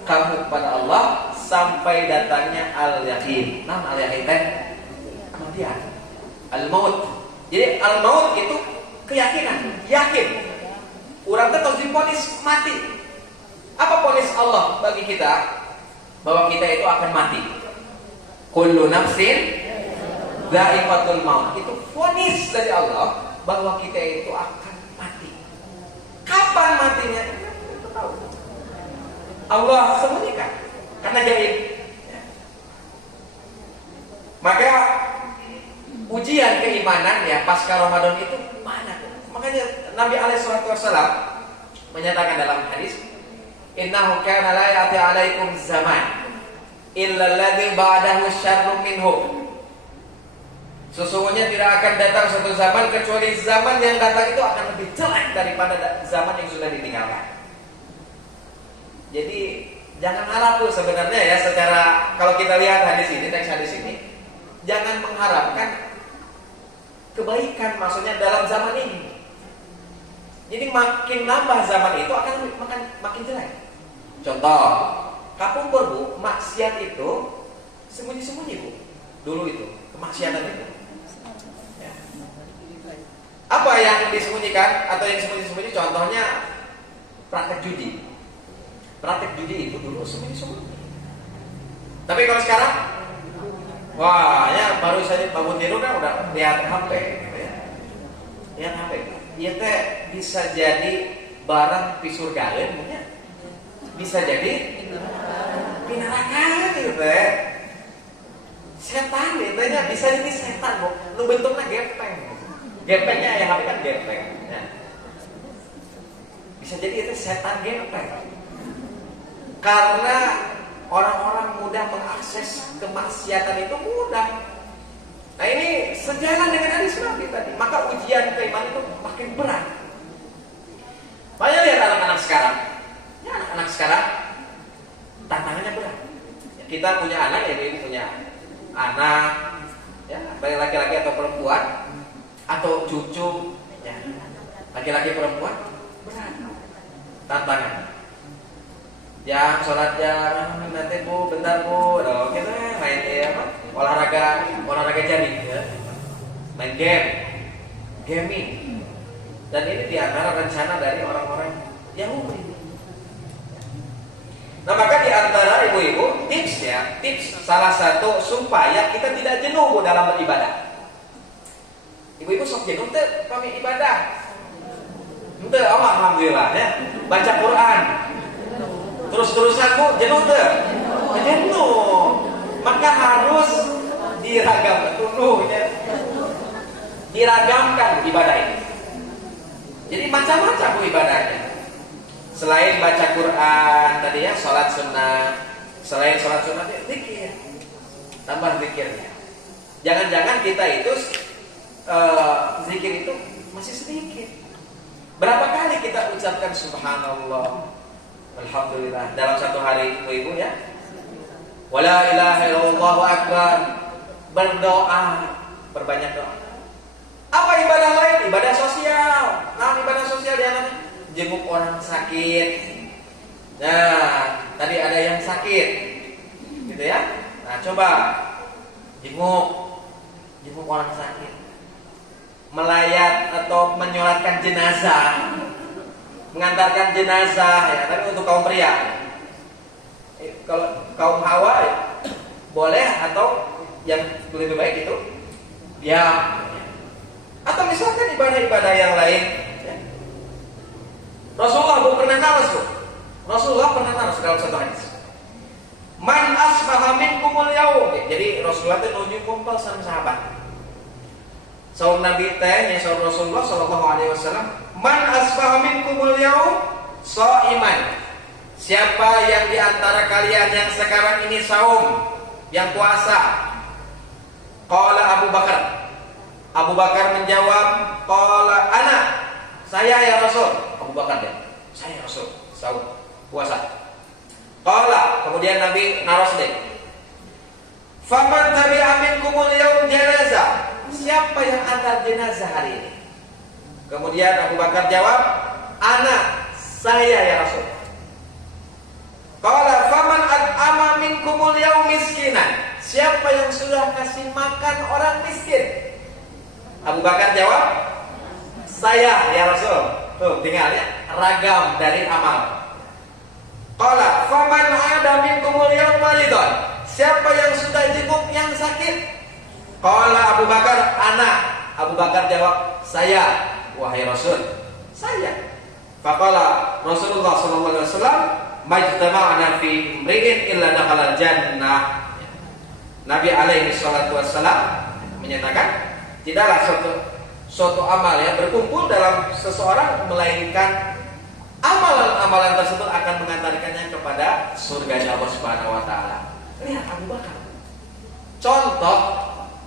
kamu pada Allah sampai datangnya al-yaqin. Nah, al-yaqin teh kematian. Al-maut. Jadi al-maut itu keyakinan, yakin. Urang teh tos divonis mati. Apa vonis Allah bagi kita? Bahwa kita itu akan mati. Kullu nafsin dha'iqatul maut. Itu vonis dari Allah bahwa kita itu akan mati. Kapan matinya? Kita tahu. Allah sembunyikan karena gaib. Maka ujian keimanan ya pasca Ramadan itu mana? Makanya Nabi SAW menyatakan dalam hadis, innahu kana la ya'ti 'alaikum zaman illa alladhi ba'dahu syarrun minhu. Sesungguhnya tidak akan datang suatu zaman kecuali zaman yang datang itu akan lebih jelek daripada zaman yang sudah ditinggalkan. Jadi jangan harap tuh sebenarnya ya, secara kalau kita lihat hadis ini, teks hadis ini, jangan mengharapkan kebaikan maksudnya dalam zaman ini. Jadi makin nambah zaman itu akan makin jelek. Contoh, kapungkur bu, maksiat itu sembunyi-sembunyi bu, dulu itu kemaksiatan itu. Ya. Apa yang disembunyikan atau yang sembunyi-sembunyi? Contohnya praktek judi. Praktek judi itu dulu sembunyi-sembunyi. Tapi kalau sekarang, wah, ya baru saja bangun tidur kan udah lihat HP, gitu ya. Lihat HP. Iya teh bisa jadi barang pisur galen, ya. Bisa jadi pinarakan gitu teh. Setan gitu ya, bisa jadi setan, bu. Lu bentuknya gepeng. Gepengnya ya HP kan gepeng. Ya. Bisa jadi itu setan gepeng. Karena orang-orang mudah mengakses kemaksiatan itu mudah. Nah ini sejalan dengan hadis Nabi tadi. Maka ujian keimanan itu makin berat. Banyak lihat anak-anak sekarang. Ya anak-anak sekarang tantangannya berat. Ya, kita punya anak, ya ibu punya anak, ya baik laki-laki atau perempuan atau cucu, ya laki-laki perempuan berat tantangannya. Yang sholat jarang nanti bu, bentar bu, kita main apa? olahraga jaring, ya. Main gaming. Dan ini diantara rencana dari orang-orang Yahudi. Nah maka diantara ibu-ibu tips salah satu supaya kita tidak jenuh bu dalam beribadah. Ibu-ibu sok jenuh tuh kami ibadah. Ente, alhamdulillah ya, baca Quran. Terus-terusan bu, jenuh tuh? Jenuh. Maka harus diragamkan ibadah ini. Jadi macam-macam bu ibadahnya. Selain baca Quran tadi ya, sholat sunnah. Selain sholat sunnah, zikir. Tambah zikirnya. Jangan-jangan kita itu zikir itu masih sedikit. Berapa kali kita ucapkan subhanallah, alhamdulillah dalam satu hari ibu ya? Wala ilaha illallah akbar. Berdoa, berbanyak doa. Apa ibadah lain? Ibadah sosial. Nah, ibadah sosial diantaranya jenguk orang sakit. Nah, tadi ada yang sakit, gitu ya. Nah, coba jenguk orang sakit. Melayat atau menyolatkan jenazah, mengantarkan jenazah ya. Tapi untuk kaum pria, kalau kaum hawa ya, boleh atau yang lebih baik itu ya. Atau misalkan ibadah-ibadah yang lain ya. Rasulullah pernah naras bu. Rasulullah pernah naras dalam satu hadis. Man asbaha minkumul yaum. Jadi Rasulullah itu nuju kumpul sama sahabat. Saum Nabi teh yang saum Rasulullah sallallahu alaihi wasallam, man asbaha minkumul yaum shaiman. Siapa yang di antara kalian yang sekarang ini saum, yang puasa? Qala Abu Bakar. Abu Bakar menjawab, qala ana. Saya ya Rasul. Abu Bakar deh. Saya Rasul, saum, puasa. Qala, kemudian Nabi naros deh. Faman tabi'a minkumul yaum janazah. Siapa yang antar jenazah hari ini? Kemudian Abu Bakar jawab, ana, saya ya Rasul. Qala faman at'ama minkumul yaum miskinan. Siapa yang sudah kasih makan orang miskin? Abu Bakar jawab, saya ya Rasul. Tuh tinggalnya ragam dari amal. Qala faman ada minkumul yaum maridun. Siapa yang sudah jenguk yang sakit? Qala Abu Bakar, ana. Abu Bakar jawab, saya wahai Rasul, saya. Faqala Rasulullah sallallahu alaihi wasallam, majtama'na fi imri'in illa dakhala jannah. Nabi alaihi salatu wassalam menyatakan, tidaklah suatu amal ya berkumpul dalam seseorang melainkan amalan-amalan tersebut akan mengantarkannya kepada surga Allah Subhanahu wa taala. Lihat Abu Bakar. Contoh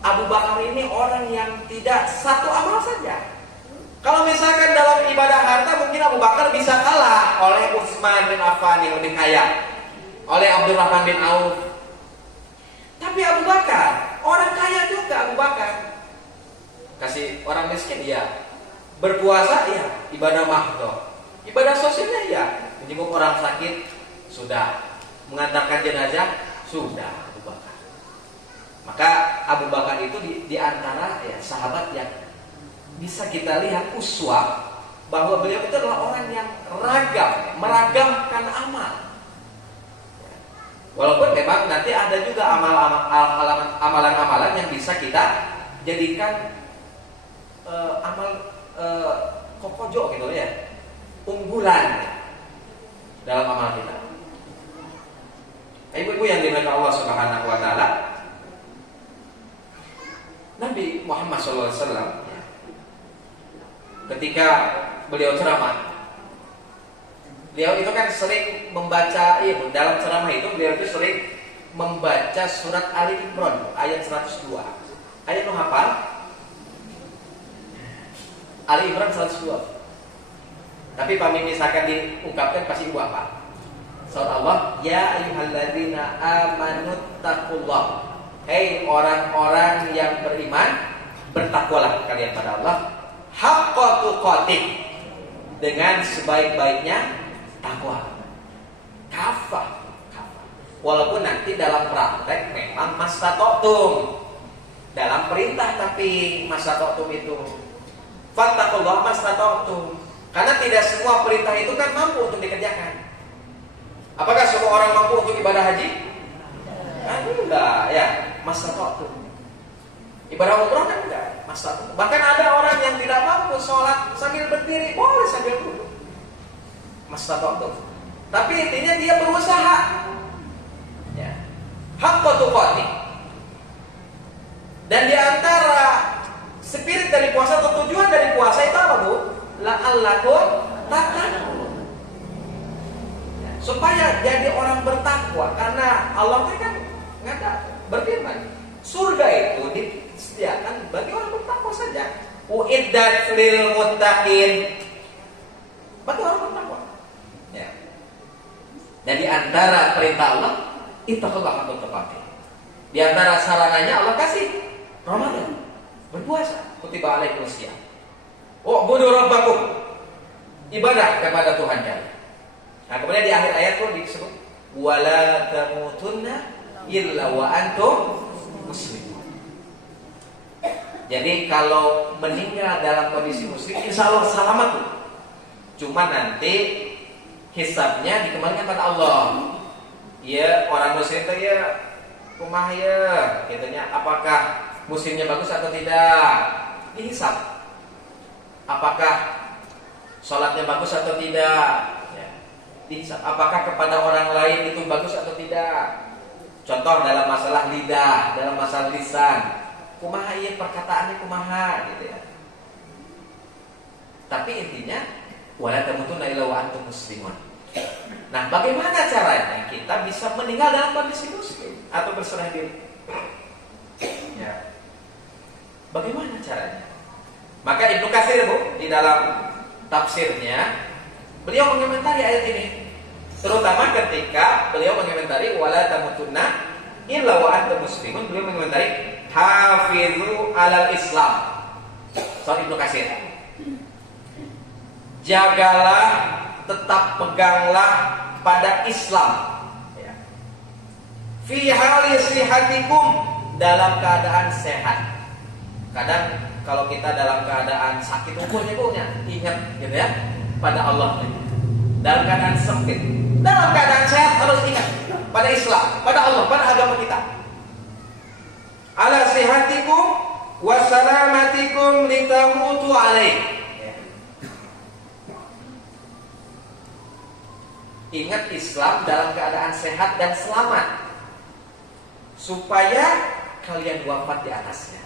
Abu Bakar ini orang yang tidak satu amal saja. Kalau misalkan dalam ibadah harta mungkin Abu Bakar bisa kalah oleh Utsman bin Affan yang lebih kaya, oleh Abdurrahman bin Auf. Tapi Abu Bakar, orang kaya juga Abu Bakar. Kasih orang miskin iya, berpuasa iya, ibadah mahdoh, ibadah sosialnya iya, menjenguk orang sakit sudah, mengantarkan jenazah sudah Abu Bakar. Maka Abu Bakar itu di antara ya sahabat yang bisa kita lihat uswah bahwa beliau itu adalah orang yang meragamkan amal. Walaupun memang nanti ada juga amalan-amalan yang bisa kita jadikan kokojo gitu ya, unggulan dalam amal kita. Ibu-ibu yang dimuliakan Allah Subhanahu wa taala, Nabi Muhammad SAW ketika beliau ceramah, beliau itu kan sering membaca, dalam ceramah itu beliau itu sering membaca surat Ali Imran ayat 102. Ayat nu hafal? Ali Imran 102. Tapi pamit misalkan diungkapkan pasti ibu apa? Surah Allah, ya ayyuhalladzina amanu taqullah. Hei orang-orang yang beriman, bertakwalah kalian pada Allah haqqa tuqatih, dengan sebaik-baiknya takwa. Kafah. Walaupun nanti dalam praktek memang mastata'tum, dalam perintah tapi mastata'tum itu fattaqullah mastata'tum, karena tidak semua perintah itu kan mampu untuk dikerjakan. Apakah semua orang mampu untuk ibadah haji? Enggak, ya, mastata'tum. Ibadah umrah kan enggak, mastata'tum. Bahkan ada orang yang tidak mampu sholat sambil berdiri, boleh sambil duduk, mastata'tum. Tapi intinya dia berusaha. Ya. Haqqa tuqatih. Dan di antara spirit dari puasa atau tujuan dari puasa itu apa, Bu? La'allakum tattaqun. Supaya jadi orang bertakwa, karena Allah kan berfirman, surga itu disediakan bagi orang bertakwa saja. Uiddat lil muttaqin, bagi orang bertakwa. Ya. Dan di antara perintah Allah, ittaqullah haqqa tuqatih. Di antara sarananya Allah kasih Ramadan, berpuasa, kutiba alaikumus syiyam. U'budu rabbakum, ibadah kepada Tuhan kalian. Nah, kemudian di akhir ayat pun disebut wala tamutunna illa wa antum muslimun. Jadi kalau meninggal dalam kondisi muslim, insya Allah selamat tuh. Cuma nanti hisabnya dikembalikan pada Allah. Ya, orang muslim itu ya kumaha ya, katanya apakah muslimnya bagus atau tidak? Dihisab. Apakah sholatnya bagus atau tidak? Apakah kepada orang lain itu bagus atau tidak? Contoh dalam masalah lidah, dalam masalah lisan, kumaha ya perkataannya kumaha gitu ya. Tapi intinya wala tamutunna illa wa antum muslimun. Nah, bagaimana caranya kita bisa meninggal dalam kondisi muslim atau berserah diri? Ya. Bagaimana caranya? Maka Ibnu Katsir, Bu, di dalam tafsirnya beliau mengomentari ayat ini. Terutama ketika beliau mengomentari wala tamutunna illa wa antum muslimun, beliau mengomentari hafizu alal Islam. Soal Ibnu Katsir. Jagalah, tetap peganglah pada Islam. Ya. Fi hali sihatikum, dalam keadaan sehat. Kadang kalau kita dalam keadaan sakit ukurnya ingat gitu ya pada Allah. Dalam keadaan sempit, dalam keadaan sehat harus ingat pada Islam, pada Allah, pada agama kita. Ala sihatikum wa salamatikum litamutu alaih. Ingat Islam dalam keadaan sehat dan selamat, supaya kalian wafat di atasnya.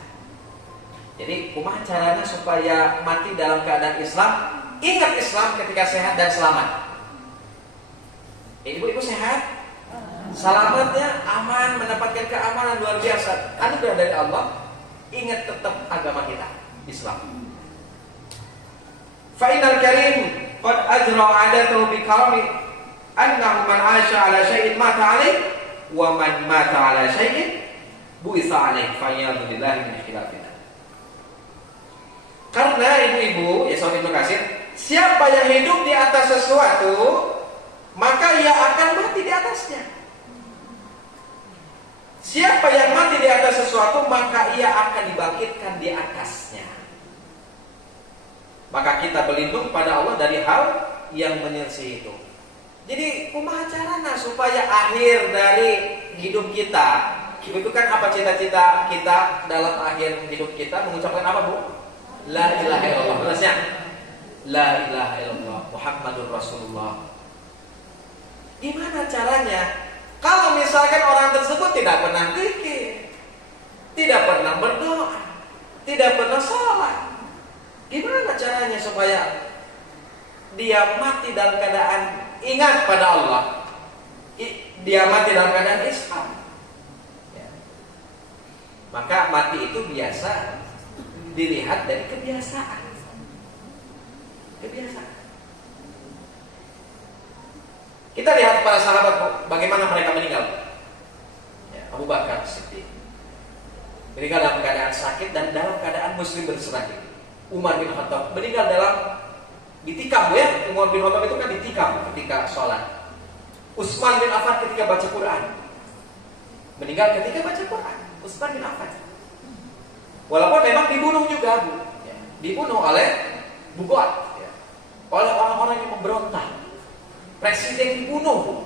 Jadi kumaha caranya supaya mati dalam keadaan Islam? Ingat Islam ketika sehat dan selamat. Ibu-ibu sehat, selamatnya aman, mendapatkan keamanan luar biasa, anugerah dari Allah. ingat tetap agama kita, Islam. Fa'inal karim qad ajra 'adatahu bi karami annahu man 'asha 'ala syai'in mata 'alaih wa man mata 'ala syai'in bu'itsa 'alaih fa ya'udzu billahi min khilafina. Karena ibu-ibu, ya Sobat Ibnu Katsir, siapa yang hidup di atas sesuatu, maka ia akan mati di atasnya. Siapa yang mati di atas sesuatu, maka ia akan dibangkitkan di atasnya. Maka kita berlindung pada Allah dari hal yang menyelisih itu. Jadi kumaha carana supaya akhir dari hidup kita, itu kan apa cita-cita kita dalam akhir hidup kita, mengucapkan apa, Bu? La ilaha illallah. Jelasnya? La ilaha illallah Muhammadur Rasulullah. Gimana caranya? Kalau misalkan orang tersebut tidak pernah zikir, tidak pernah berdoa, tidak pernah sholat, gimana caranya supaya dia mati dalam keadaan ingat pada Allah, dia mati dalam keadaan Islam? Ya. Maka mati itu biasa dilihat dari kebiasaan. Kebiasaan. Kita lihat para sahabat bagaimana mereka meninggal. Ya, Abu Bakar Siddiq meninggal dalam keadaan sakit dan dalam keadaan muslim berserah diri. Umar bin Khattab meninggal dalam ditikam, ya. Umar bin Khattab itu kan ditikam ketika sholat. Utsman bin Affan ketika baca Quran. Meninggal ketika baca Quran. Utsman bin Affan. Walaupun memang dibunuh juga, Bu. Ya, dibunuh oleh Bugot, ya. Oleh orang-orang yang memberontak. Presiden dibunuh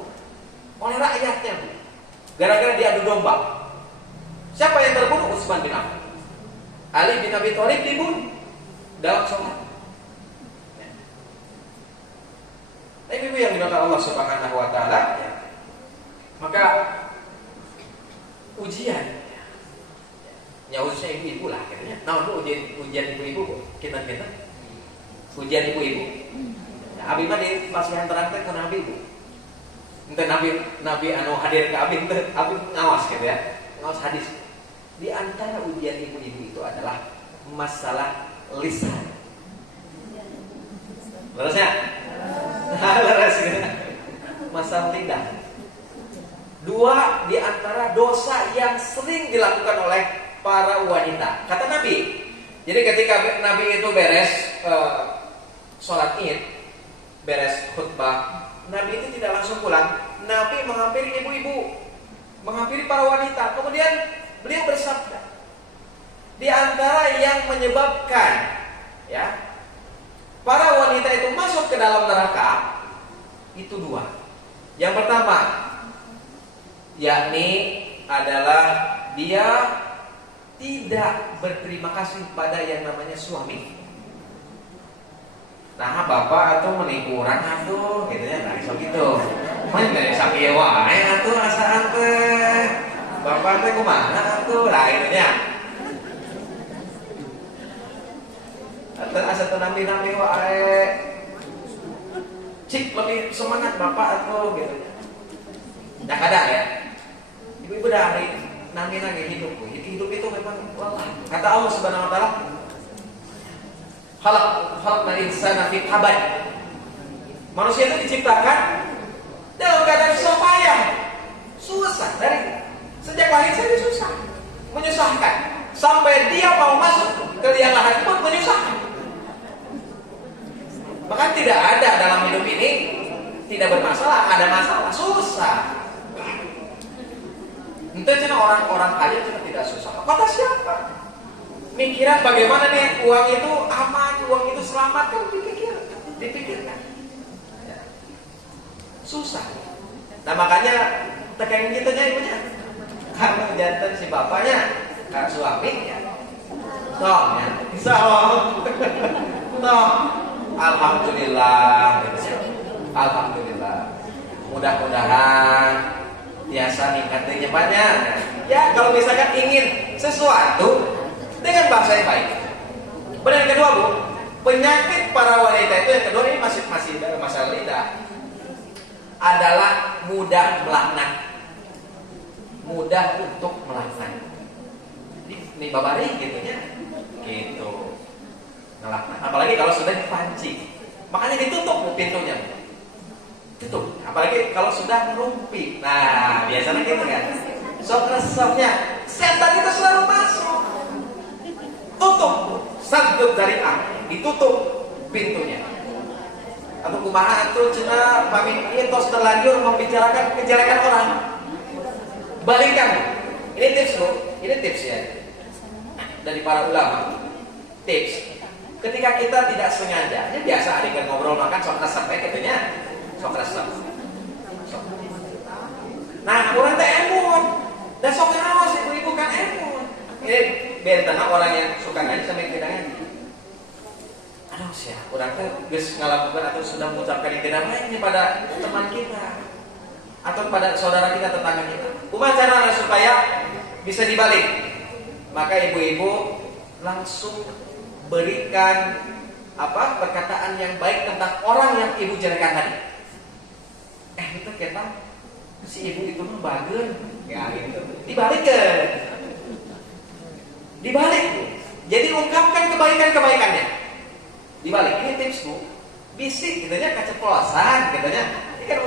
oleh rakyatnya, Bu. Gara-gara diadu domba. Siapa yang terbunuh? Utsman bin Affan. Ali bin Abi Thalib dibunuh dalam sholat. Ya. Ibu yang dimakan Allah Subhanahu wa taala, ya. Maka ujian, ya khususnya ibu-ibu lah katanya. Nah, Bu, ujian ibu-ibu, Bu. Kita ujian ibu-ibu. Ya, abi mah di pasihan terang teh ku nabi, Bu. Ente nabi anu hadir ke abi teh abi ngawas gitu ya. Ngawas hadis. Di antara ujian ibu-ibu itu adalah masalah lisan. Lerasnya? Leres gitu. Masalah lidah. Dua di antara dosa yang sering dilakukan oleh para wanita. Kata Nabi. Jadi ketika Nabi itu beres sholat Id, beres khutbah, Nabi itu tidak langsung pulang. Nabi menghampiri ibu-ibu, menghampiri para wanita. Kemudian beliau bersabda, di antara yang menyebabkan, ya, para wanita itu masuk ke dalam neraka itu dua. Yang pertama, yakni adalah dia tidak berterima kasih pada yang namanya suami. Nah, bapak atau menikuran atuh gitu ya, nah iso gitu. Mun dari sakieu wae atuh asaan teh. Bapak teh kumaha atuh lah gitu nya. Atuh asa teu nampi-nampi wae. Cik lebih semangat bapak atuh gitu. Nah, kadang ya. Ibu-ibu dari nami lagi hidup. Hidup itu memang lelah. Kata Allah Subhanahu wa taala, khalaqnal insana fi kabad. Manusia itu diciptakan dalam keadaan susah payah, susah. Dari sejak lahir saja susah, menyusahkan. Sampai dia mau masuk ke liang lahat pun menyusahkan. Bahkan tidak ada dalam hidup ini tidak bermasalah, ada masalah, susah. Entah cina orang-orang kaya juga tidak susah. Kata siapa? Mikiran bagaimana nih uang itu aman, uang itu selamat kan dipikirkan. Susah. Nah makanya tekan kita jadi punya. Karena jantan si bapaknya, kan suaminya. Toh, ya. Toh. Alhamdulillah. Alhamdulillah. Mudah-mudahan biasa ningkatin banyak. Ya kalau misalkan ingin sesuatu dengan bahasa yang baik. Benar yang kedua, Bu, penyakit para wanita itu yang kedua ini masih masalah lidah adalah mudah melaknat, mudah untuk melaknat. Jadi ini babari gitunya. Gitu. Ngelakna. Apalagi kalau sudah dipancing. Makanya ditutup pintunya. Tutup. Apalagi kalau sudah ngerumpi. Nah, biasanya gitu kan. Sok resepnya setan itu selalu masuk. Tutup. Sadut dari A. Ditutup pintunya. Atau kumaha atuh cenah pami itos terlanjur membicarakan kejelekan orang. Balikan. Ini tips, Bu. Ini tips ya. Dari para ulama. Tips. Ketika kita tidak sengaja, ini biasa adik ngobrol makan sok resep katanya. Sok resep. Sok. Nah, orang teh emun. Dan sok ngaos ibu-ibu kan emun. Ini biar tenang orang yang suka ngaji sama yang tidak ngaji. Aduh sih, orang teh geus ngalakukan atau sudah mengucapkan yang tidak baik ini pada teman kita atau pada saudara kita, tetangga kita. Kumaha caranya supaya bisa dibalik? Maka ibu-ibu langsung berikan perkataan yang baik tentang orang yang ibu jelekan tadi. Itu kita si ibu itu mah bageun, ya gitu. Dibalik. Jadi ungkapkan kebaikan-kebaikannya. Dibalik. Ini tips, Bu. Bisik gitunya keceplosan gitunya. Ini kan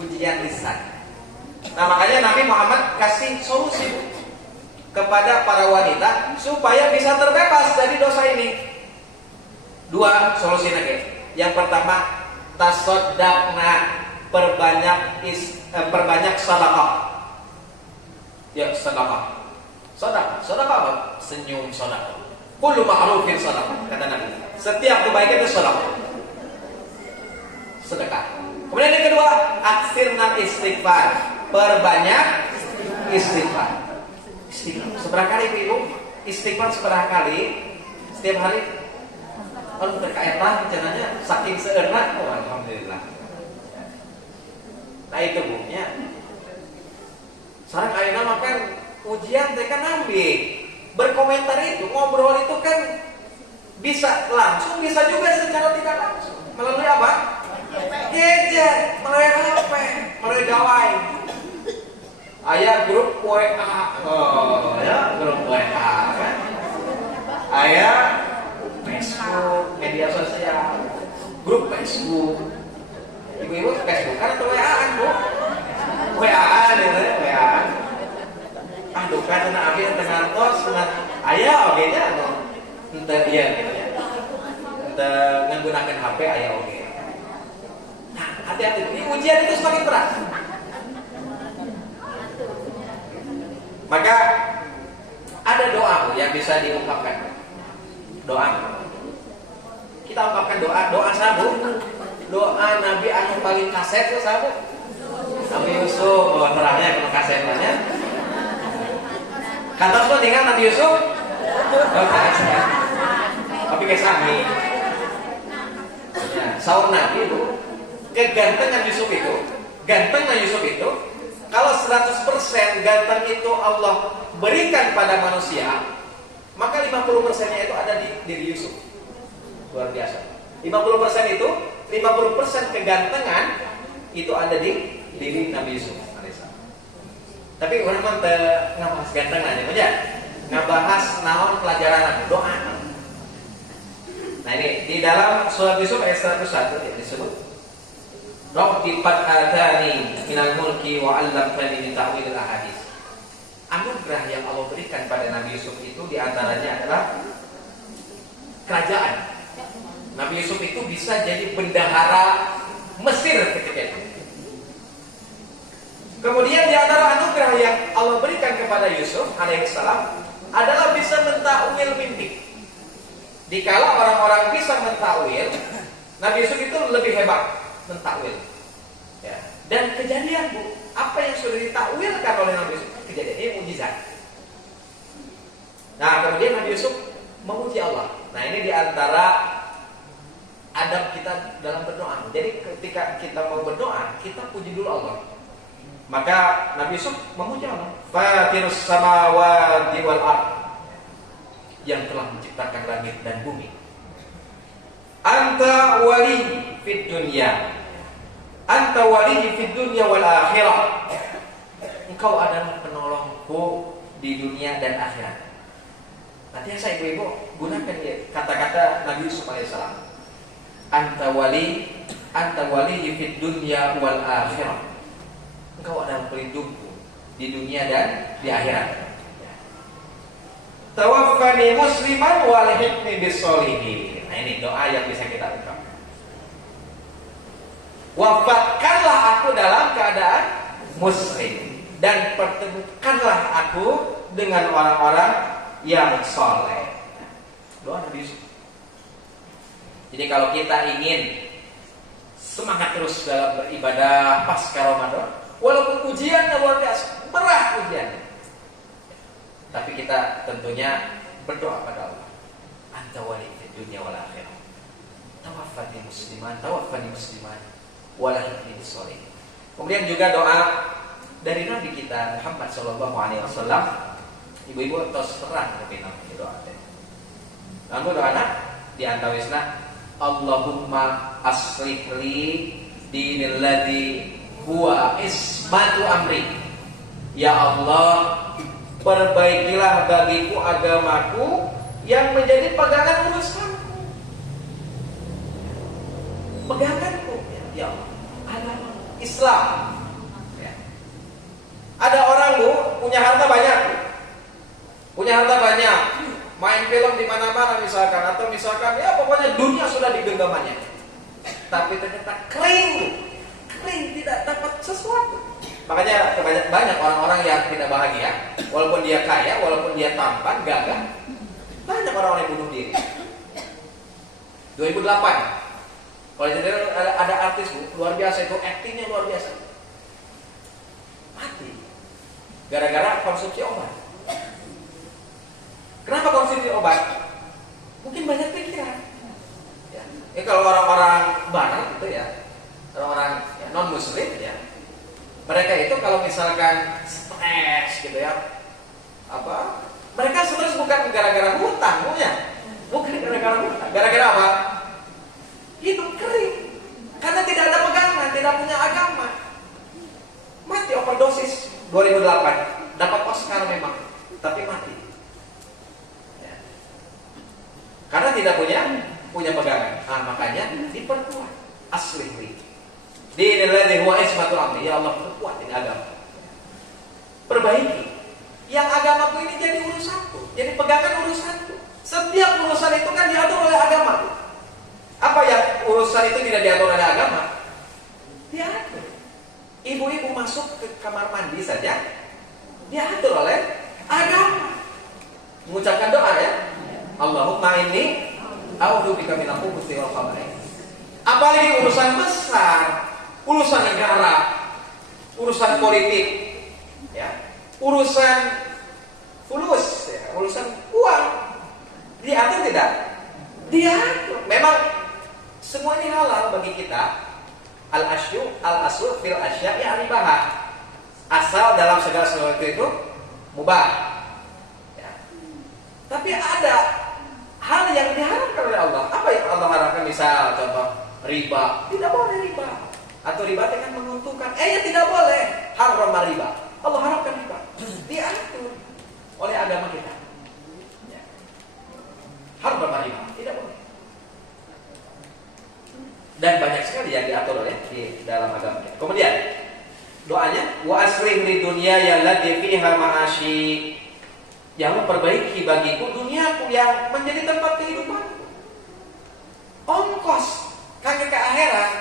ujian lisan. Nah, makanya Nabi Muhammad kasih solusi, Bu, kepada para wanita supaya bisa terbebas dari dosa ini. 2 solusi lagi. Yang pertama, tasoddaqna, perbanyak sedekah. Ya, sedekah. Sedekah apa? Senyum sedekah. Kullu ma'rufin sedekah, kata Nabi. Setiap kebaikan itu sedekah. Kemudian yang kedua, aksirna istighfar, perbanyak istighfar. Seberapa kali ibu istighfar seberapa kali setiap hari? Kalau terkaitlah rencananya saking seueurna, alhamdulillah. Nah itu Bu nya. Sareng ayeuna makan ujian teh kan nambi. Berkomentar itu, ngobrol itu kan bisa langsung, bisa juga secara tidak langsung. Melalui apa? Gadget, melalui HP, melalui gawai. Aya grup WA, grup WA kan. Aya Facebook, media sosial, grup Facebook. Ibu-ibu Facebook kan atau WA-an, Bu? WA-an ya, WA-an. Aduh kan cenah abi teu ngantos, aya oge nya henteu ieu gitu ya. Henteu nggunakeun HP aya oge. Nah, hati-hati, ini ujian itu semakin berat. Maka ada doa yang bisa diungkapkan. Doa. Kita ungkapkan doa sabu. Doa Nabi anu paling kaset itu sabu. Nabi Yusuf, terangnya kalau kasetnya. Kata tuh dengan Nabi Yusuf. Tapi kesami. Ya, saur Nabi itu kegantengan Yusuf itu, gantengnya Yusuf itu. Kalau 100% ganteng itu Allah berikan pada manusia, maka 50%-nya itu ada di diri Yusuf. Luar biasa. 50% itu, 50% kegantengan itu ada di diri Nabi Yusuf. Tapi orang mah ngabahas ganteng aja, ngabahas naon pelajaran doa. Nah ini di dalam surat Yusuf ayat 101 ya disebut Rabbi qad atani minal mulki wa 'allamtani min ta'wil al-ahadits. Anugerah yang Allah berikan pada Nabi Yusuf itu diantaranya adalah kerajaan. Nabi Yusuf itu bisa jadi bendahara Mesir ketika itu. Kemudian di antara anugerah yang Allah berikan kepada Yusuf alaihissalam adalah bisa mentakwil mimpi. Dikala orang-orang bisa mentakwil, Nabi Yusuf itu lebih hebat mentakwil. Ya. Dan kejadian, Bu, apa yang sudah ditakwilkan oleh Nabi Yusuf, kejadian ini mukjizat. Nah, kemudian Nabi Yusuf memuji Allah. Nah, ini di antara adab kita dalam berdoa. Jadi ketika kita mau berdoa, kita puji dulu Allah. Maka Nabi Yusuf memuji Allah. Fatirus samawati wal ard, yang telah menciptakan langit dan bumi. Anta wali fid dunya, anta wali fid dunya wal akhirah. Engkau adalah penolongku di dunia dan akhirat. Nanti saya ibu-ibu gunakan ya kata-kata Nabi Yusuf alaihissalam. Anta wali fid dunya wal akhirah. Engkau adalah pelindungku di dunia dan di akhirat. Tawaffani musliman wa alhiqni bis sholihin. Nah, ini doa yang bisa kita ungkap. Wafatkanlah aku dalam keadaan muslim dan pertemukanlah aku dengan orang-orang yang soleh. Doa Nabi Yusuf. Jadi kalau kita ingin semangat terus dalam beribadah pasca Ramadan, walaupun ujiannya luar biasa, berat ujiannya, tapi kita tentunya berdoa pada Allah. Anta wali fid dunya wal akhirah. Tawaffani musliman wala hiqni bis sholihin. Kemudian juga doa dari Nabi kita Muhammad sallallahu alaihi wasallam. Ibu-ibu tos terang tapi nabi doa teh. Lalu doa di antawisna Allahumma aslih li dinil ladzi huwa ismatu amri. Ya Allah, perbaikilah bagiku agamaku yang menjadi pegangan urusanku. Peganganku, ya Allah, agama Islam. Ya. Ada orang bu punya harta banyak, main film di mana-mana misalkan, atau misalkan ya pokoknya dunia sudah di genggamannya, tapi ternyata kering tidak dapat sesuatu. Makanya banyak orang-orang yang tidak bahagia, walaupun dia kaya, walaupun dia tampan, gagah. Banyak orang-orang yang bunuh diri. 2008, kalau ada artis luar biasa itu, aktingnya luar biasa, mati gara-gara konsumsi obat. Kenapa konsumsi obat? Mungkin banyak pikiran. Ya. Kalau orang-orang barat itu ya, orang-orang ya, non muslim ya, mereka itu kalau misalkan stres gitu ya, mereka stres bukan gara-gara hutang, bukan gara-gara hutang, gara-gara apa? Hidup kering, karena tidak ada pegangan, tidak punya agama. Mati overdosis 2008, dapat Oscar memang, tapi mati. Karena tidak punya pegangan. Nah, makanya diperkuat. Aslih li dinil ladzi huwa ismatu amri. Ya Allah, perkuat ini agama. Perbaiki. Yang agamaku ini jadi urusanku, jadi pegangan urusanku. Setiap urusan itu kan diatur oleh agama. Apa yang urusan itu tidak diatur oleh agama? Diatur. Ibu-ibu masuk ke kamar mandi saja diatur oleh agama. Mengucapkan doa ya. Allahumma inni a'udzubika minal khubuthi wal khaba'ith. Apalagi urusan besar, urusan negara, urusan politik, ya, urusan fulus, ya, urusan uang, diatur tidak? Diatur. Memang semua ini halal bagi kita. Al-aslu fil asya'i al-ibahah. Asal dalam segala sesuatu itu mubah. Ya. Tapi ada hal yang diharamkan oleh Allah. Apa yang Allah haramkan? Misal contoh riba, tidak boleh riba. Atau riba itu kan menguntungkan. Ya tidak boleh. Haram riba. Allah haramkan riba. Diatur oleh agama kita. Ya. Haram riba, tidak boleh. Dan banyak sekali yang diatur oleh di dalam agama kita. Kemudian doanya wa aslih li dunya allati fiha ma'ashi. Yang memperbaiki bagiku duniaku yang menjadi tempat kehidupanku. Ongkos kaki ke akhirat.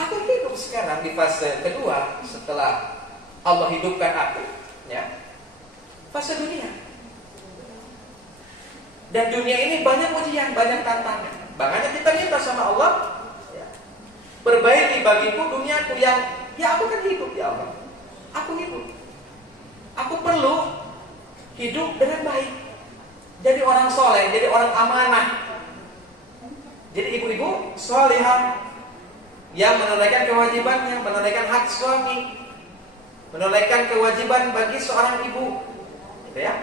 Aku hidup sekarang di fase kedua setelah Allah hidupkan aku, ya. Fase dunia. Dan dunia ini banyak ujian, banyak tantangan. Makanya kita minta sama Allah, ya, perbaiki bagiku duniaku yang ya aku kan hidup ya Allah. Aku hidup. Aku perlu hidup dengan baik, jadi orang soleh, jadi orang amanah, jadi ibu-ibu solehah yang menunaikan kewajibannya, menunaikan hak suami, menunaikan kewajiban bagi seorang ibu, gitu ya.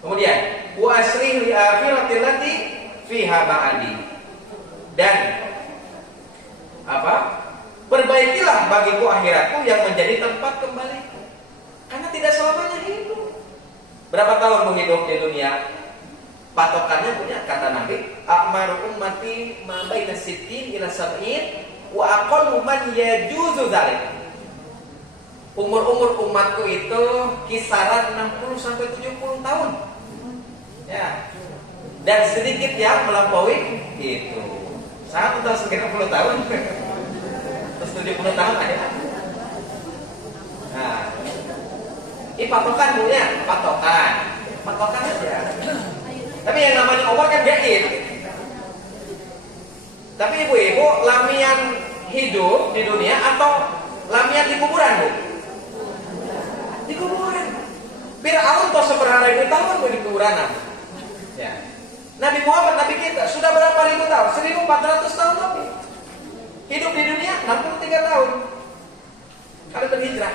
Kemudian wa aslih li akhirati allati fiha ba'di. Dan perbaikilah bagiku akhiratku yang menjadi tempat kembaliku. Karena tidak selamanya hidup. Berapa tahun mau hidup di dunia? Patokannya punya kata Nabi, a'maru ummati ma baina sittin ila sab'in wa aqallu man yajuzu dzalik. Umur umatku itu kisaran 60 sampai 70 tahun. Ya. Dan sedikit yang melampaui itu. Sangat untuk sekitar 10 tahun. Terus 70 tahun aja. Nah, ini patokan punya, patokan aja. Tapi yang namanya Allah kan gaib. Tapi ibu-ibu lamian hidup di dunia atau lamian di kuburan, Bu? Di kuburan. Fir'aun toh seberapa ribu tahun di kuburan, ya. Nabi Muhammad, Nabi kita sudah berapa ribu tahun? 1400 tahun lebih. Hidup di dunia 63 tahun. Kalian berhijrah.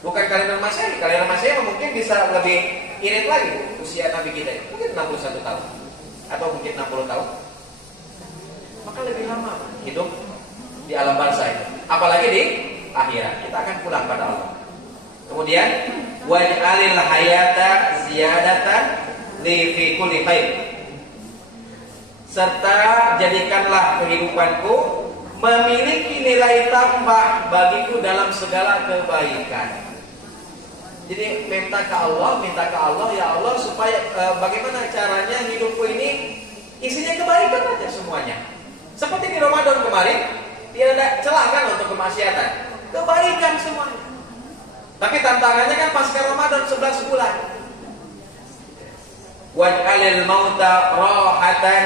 Bukan kalian Masehi. Kalian Masehi mungkin bisa lebih irit lagi usia Nabi kita. Mungkin 61 tahun atau mungkin 60 tahun. Maka lebih lama hidup di alam barzah itu. Apalagi di akhirat. Kita akan pulang pada Allah. Kemudian waj'alil hayata ziyadatan li fi kulli khair. Serta jadikanlah kehidupanku memiliki nilai tambah bagiku dalam segala kebaikan. Jadi minta ke Allah, ya Allah supaya bagaimana caranya hidupku ini isinya kebaikan aja semuanya. Seperti di Ramadan kemarin, tidak ada celah kan untuk kemaksiatan. Kebaikan semuanya. Tapi tantangannya kan pasca Ramadan 11 bulan. Waj'alil mauta rahatan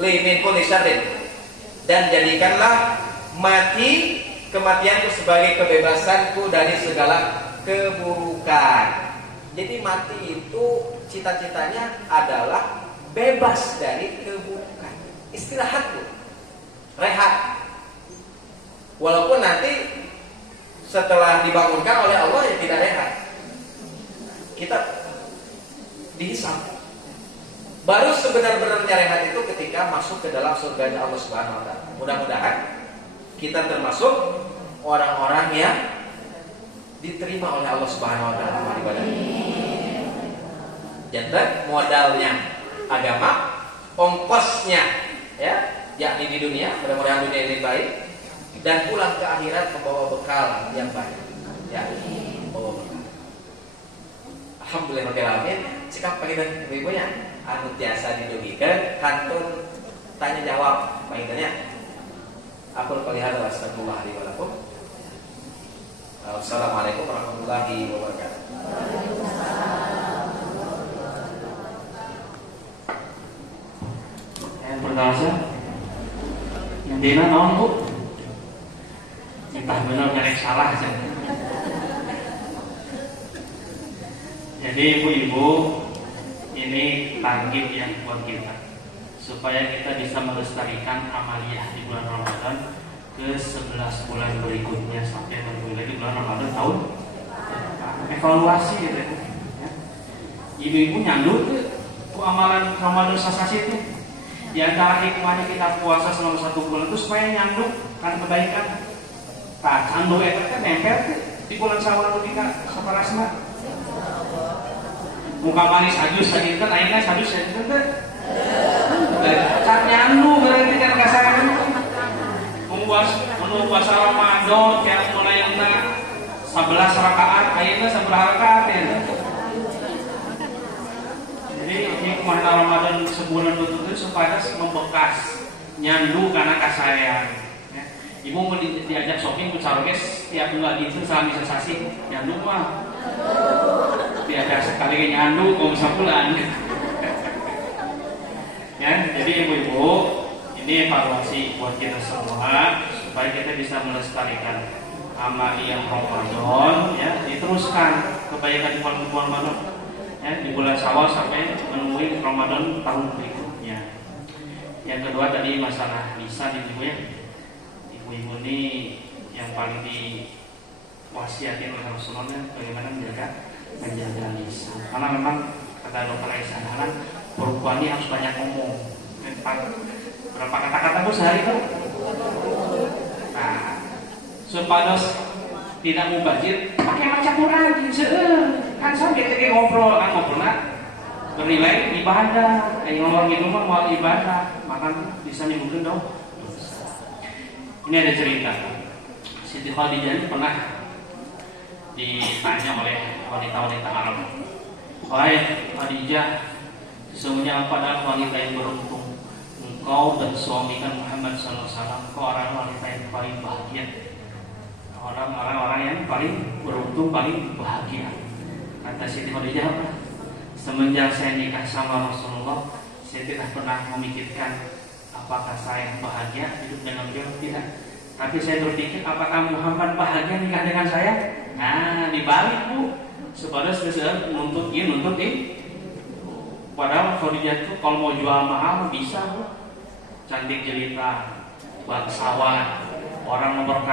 li min kulli syarrin. Dan jadikanlah kematianku sebagai kebebasanku dari segala keburukan. Jadi mati itu cita-citanya adalah bebas dari keburukan. Istirahat, Bu. Rehat. Walaupun nanti setelah dibangunkan oleh Allah ya tidak rehat. Kita dihisab. Baru sebenar-benarnya rehat itu ketika masuk ke dalam surganya Allah Subhanahu wa taala. Mudah-mudahan kita termasuk orang-orang yang diterima oleh Allah Subhanahu wa taala amal ibadahnya. Jadi modalnya agama, ongkosnya ya, yakni di dunia, mudah-mudahan dunia ini baik, dan pulang ke akhirat membawa bekal yang baik. Ya, membawa bekal. Alhamdulillahirabbil alamin. Sikap pagi dan ibu-ibunya anu tiasa didugikeun kantun tanya jawab pangitnya. Aku pelihara astagfirullah li wa lakum. Assalamualaikum warahmatullahi wabarakatuh. Yang pertama yang dina naon, Bu? Entah benar nyari salah saja. Jadi ibu-ibu, ini target yang buat kita supaya kita bisa melestarikan amaliyah di bulan Ramadan ke 11 bulan berikutnya sampai menunggu lagi bulan Ramadan tahun evaluasi gitu ya. Ibu-ibu nyandut ku amalan Ramadan sasasi itu. Di antara hikmahnya kita puasa selama 1 bulan itu supaya nyanduk kan kebaikan. Nah, candu eta teh nempel di bulan Syawal lebih ka saparasna. Muka manis ajus tadi kan ayeuna sajus teh. Can nyandu berarti kan kasaran. Puasa Ramadan yang mulainya 11 rakaat, ayeuna sabaraha rakaat ya. Jadi hikmah Ramadan sebulan itu supaya membekas nyandu karena kasayang. Ya. Ibu mau diajak shopping ke Sarokes tiap bulan gitu selama sensasi nyandu mah. Diajak sekali nyandu kalau sebulan. Ya, jadi ibu-ibu ini evaluasi buat kita semua supaya kita bisa melestarikan amaliyah Ramadan ya, diteruskan kebaikan di bulan Ramadan ya, di bulan Syawal sampai menemui Ramadan tahun berikutnya. Yang kedua tadi masalah lisan ibu ya. Ibu-ibu ini yang paling diwasiatin oleh Rasulullah bagaimana menjaga lisan. Karena memang kata dokter Aisyah kan perempuan ini harus banyak ngomong. Berapa kata-kata bu sehari itu? Nah, supados tidak mubazir, pakai maca Quran kan sampai tadi ngobrol bernilai ibadah, ngomong itu mah mau ibadah, maka bisa menimbulkan dosa. Ini ada cerita. Siti Khadijah ini pernah ditanya oleh wanita-wanita Arab. Wahai Khadijah, sesungguhnya pada wanita yang beruntung, engkau dan suami kan Muhammad SAW, engkau orang wanita yang paling bahagia, orang-orang yang paling beruntung, paling bahagia. Kata Siti Khadijah apa? Semenjak saya nikah sama Rasulullah, saya tidak pernah memikirkan apakah saya bahagia hidup dengan beliau, tidak. Tapi saya berpikir apakah Muhammad bahagia nikah dengan saya? Nah, dibalik Bu, supaya sekedar nuntut ini. Padahal Khadijah itu kalau mau jual mahal bisa Bu. Cantik jelita, bangsawan, orang nomor 5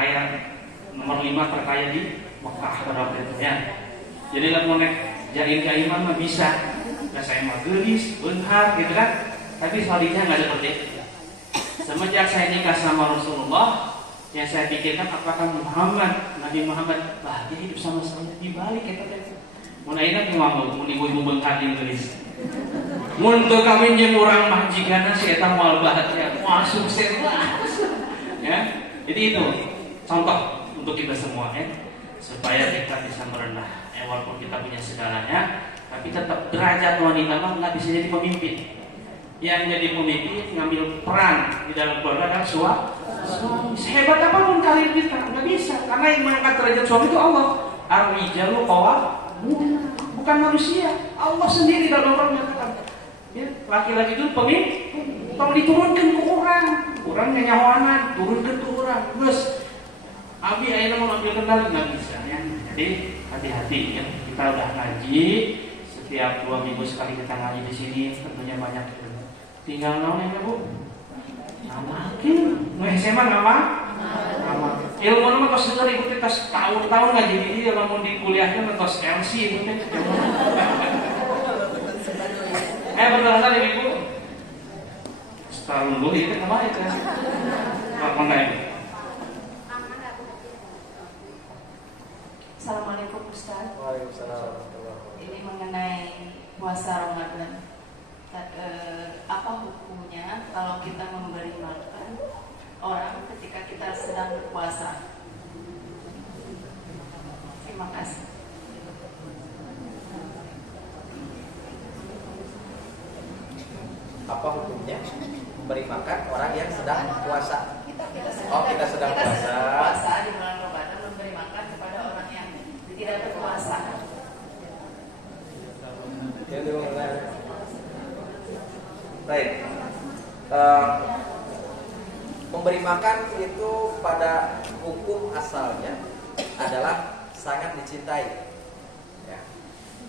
terkaya di Mekah pada waktu itu ya. Jadi lah mau jaim-jaiman mah bisa. Nah, saya mah gelis, beunghar gitu kan. Tapi Khadijah enggak seperti itu. Semenjak saya nikah sama Rasulullah, yang saya pikirkan apakah Nabi Muhammad bahagia hidup sama saya. Dibalik ya tadi. Mun ayeuna kumaha mun ibu-ibu beunghar jeung gelis. Mun teu kawin jeung urang majikanna si eta moal bahagia, moal sukses lah. Ya. Jadi itu contoh untuk kita semua ya, supaya kita bisa merendah. Walaupun kita punya segalanya, tapi tetap derajat wanita mah nggak bisa jadi pemimpin. Yang jadi pemimpin ngambil peran di dalam keluarga adalah suami. Sehebat apapun karir kita nggak bisa, karena yang mengangkat derajat suami itu Allah. Ar-rijalu qawwamuna, bukan manusia. Allah sendiri dalam Al-Qur'an menyatakan, ya, laki-laki itu pemimpin. Tolong diturunkan ke orang nyawanan, turunkan ke orang. Terus, abi ayeuna mau ambil kendali nggak bisa ya. Jadi hati-hati ya, kita udah ngaji setiap 2 minggu sekali kita ngaji di sini, tentunya banyak ilmu. Tinggal naon ya Bu? Ngamalkeun. Nu SMA ngamal. Ilmu mah tos seudeuh ikuti tos tahun-tahun ngaji di dieu lamun di kuliahnya tos LC itu teh. Betul Ibu. Setahun dulu itu kemana itu? Apa enggak Ibu? Assalamualaikum Ustaz. Waalaikumsalam. Ini mengenai puasa Ramadan. Apa hukumnya kalau kita memberi makan orang ketika kita sedang berpuasa? Terima kasih. Apa hukumnya memberi makan orang yang sedang puasa? Kita sedang puasa di bulan Ramadan, memberi makan kepada orang yang tidak berpuasa. Baik. Memberi makan itu pada hukum asalnya adalah sangat dicintai. Ya.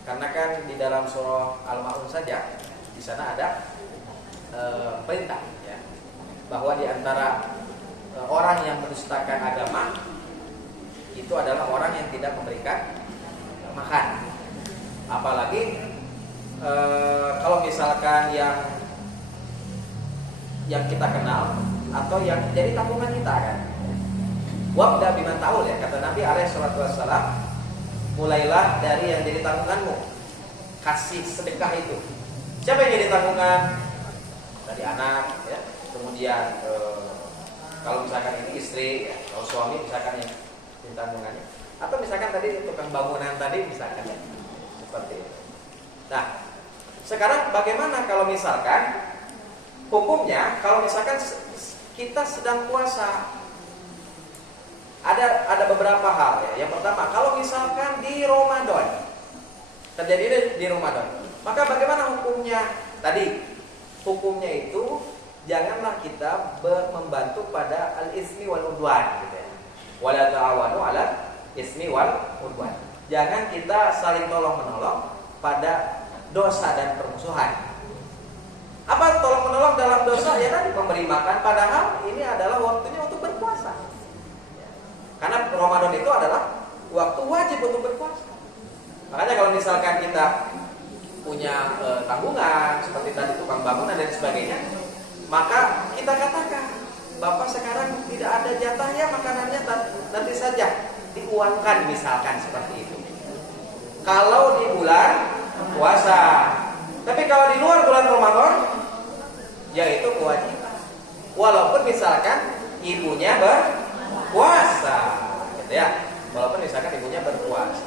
Karena kan di dalam surah Al-Ma'un saja di sana ada perintah ya, bahwa di antara orang yang mendustakan agama itu adalah orang yang tidak memberikan makan. Apalagi kalau misalkan yang kita kenal atau yang jadi tabungan kita kan. Wabda biman ta'ul ya, kata Nabi alaihi salatu wassalam, mulailah dari yang jadi tabunganmu. Kasih sedekah itu. Siapa yang jadi tabungan? Tadi anak ya, kemudian kalau misalkan ini istri ya, kalau suami misalkan yang jadi tabungannya, atau misalkan tadi tukang bangunan tadi misalkan ya, seperti itu. Nah, sekarang bagaimana kalau misalkan hukumnya kalau misalkan kita sedang puasa? Ada beberapa hal ya. Yang pertama, kalau misalkan di Ramadan, terjadi di Ramadan, maka bagaimana hukumnya? Tadi hukumnya itu janganlah kita membantu pada al-ismi wal udwan gitu ya. Wala ta'awanu 'ala ismi wal udwan. Jangan kita saling tolong-menolong pada dosa dan permusuhan. Apa tolong menolong dalam dosa? Ya tadi memberi makan, padahal ini adalah waktunya untuk berpuasa. Karena Ramadan itu adalah waktu wajib untuk berpuasa. Makanya kalau misalkan kita punya tanggungan seperti tadi tukang bangunan dan sebagainya, maka kita katakan, Bapak sekarang tidak ada jatahnya, makanannya nanti saja. diuangkan misalkan seperti itu. Kalau di bulan puasa. Tapi kalau di luar bulan Ramadan, yaitu kewajiban. Walaupun misalkan ibunya berpuasa, gitu ya. Walaupun misalkan ibunya berpuasa,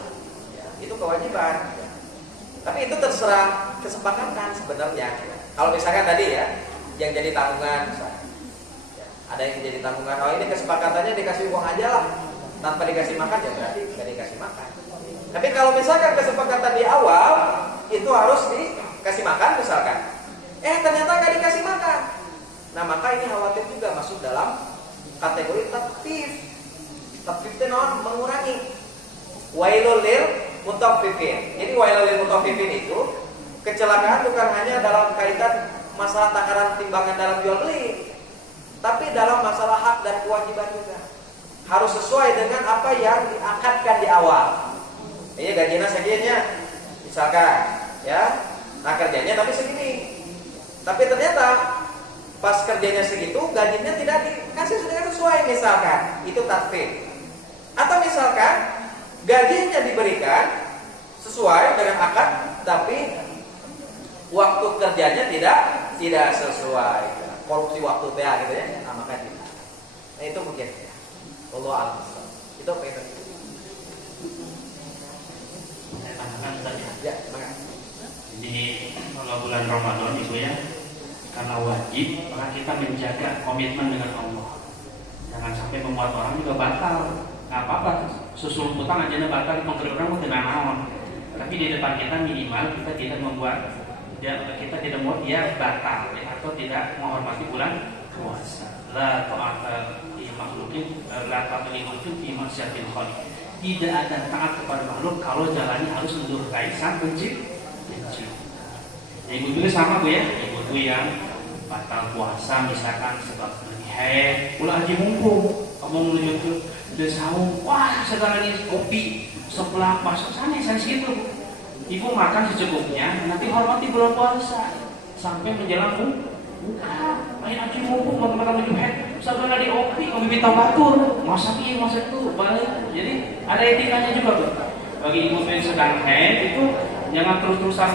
ya, itu kewajiban. Tapi itu terserah kesepakatan sebenarnya. Kalau misalkan tadi ya, yang jadi tanggungan, misalkan, ya, ada yang jadi tanggungan. Oh ini kesepakatannya dikasih uang aja lah, tanpa dikasih makan ya berarti nggak dikasih makan. Tapi kalau misalkan kesepakatan di awal itu harus dikasih makan misalkan, ternyata nggak dikasih makan. Nah maka ini khawatir juga masuk dalam kategori takfif. Takfif itu mengurangi. Wailul lil mutaffifin. Jadi wailul lil mutaffifin itu kecelakaan bukan hanya dalam kaitan masalah takaran timbangan dalam jual beli, tapi dalam masalah hak dan kewajiban juga. Harus sesuai dengan apa yang diakadkan di awal. Iya gajinya seginya, misalkan, ya, nah kerjanya tapi segini. Tapi ternyata pas kerjanya segitu, gajinya tidak dikasih sesuai misalkan, itu takfif. Atau misalkan gajinya diberikan sesuai dengan akad, tapi waktu kerjanya tidak sesuai, korupsi waktu gitu ya, nah maka tidak. Nah itu mungkin ya. Allah alam. Itu apa itu? Saya tanyakan tadi. Ya, semangat. Jadi kalau bulan Ramadan itu ya, karena wajib, maka kita menjaga komitmen dengan Allah. Jangan sampai membuat orang juga batal. Nggak apa-apa, susul utang aja batal, mengkir orang mungkin naon. Tapi di depan kita minimal kita tidak membuat, kita tidak mau dia batal ya, atau tidak menghormati bulan puasa. La ta'ata li makhluqin, la ta'ata li makhluqin fi maksiatil khaliq. Tidak ada taat kepada makhluk kalau jalannya harus mendurkai sang pencipta. Ya, ibu itu sama Bu ya, ibu itu yang batal puasa misalkan sebab lagi haid, ulah haji mumpung, kamu menuju ke sahur, wah segala ini kopi sebelah masuk sana saya segitu. Ibu makan secukupnya, nanti hormati bulan puasa sampai menjelang buka, lain haji mumpung makan menuju haid, segala di kopi, kamu minta batur, masak ini masak itu, balik. Jadi ada etikanya juga Bu. Bagi ibu yang sedang haid itu jangan terus-terusan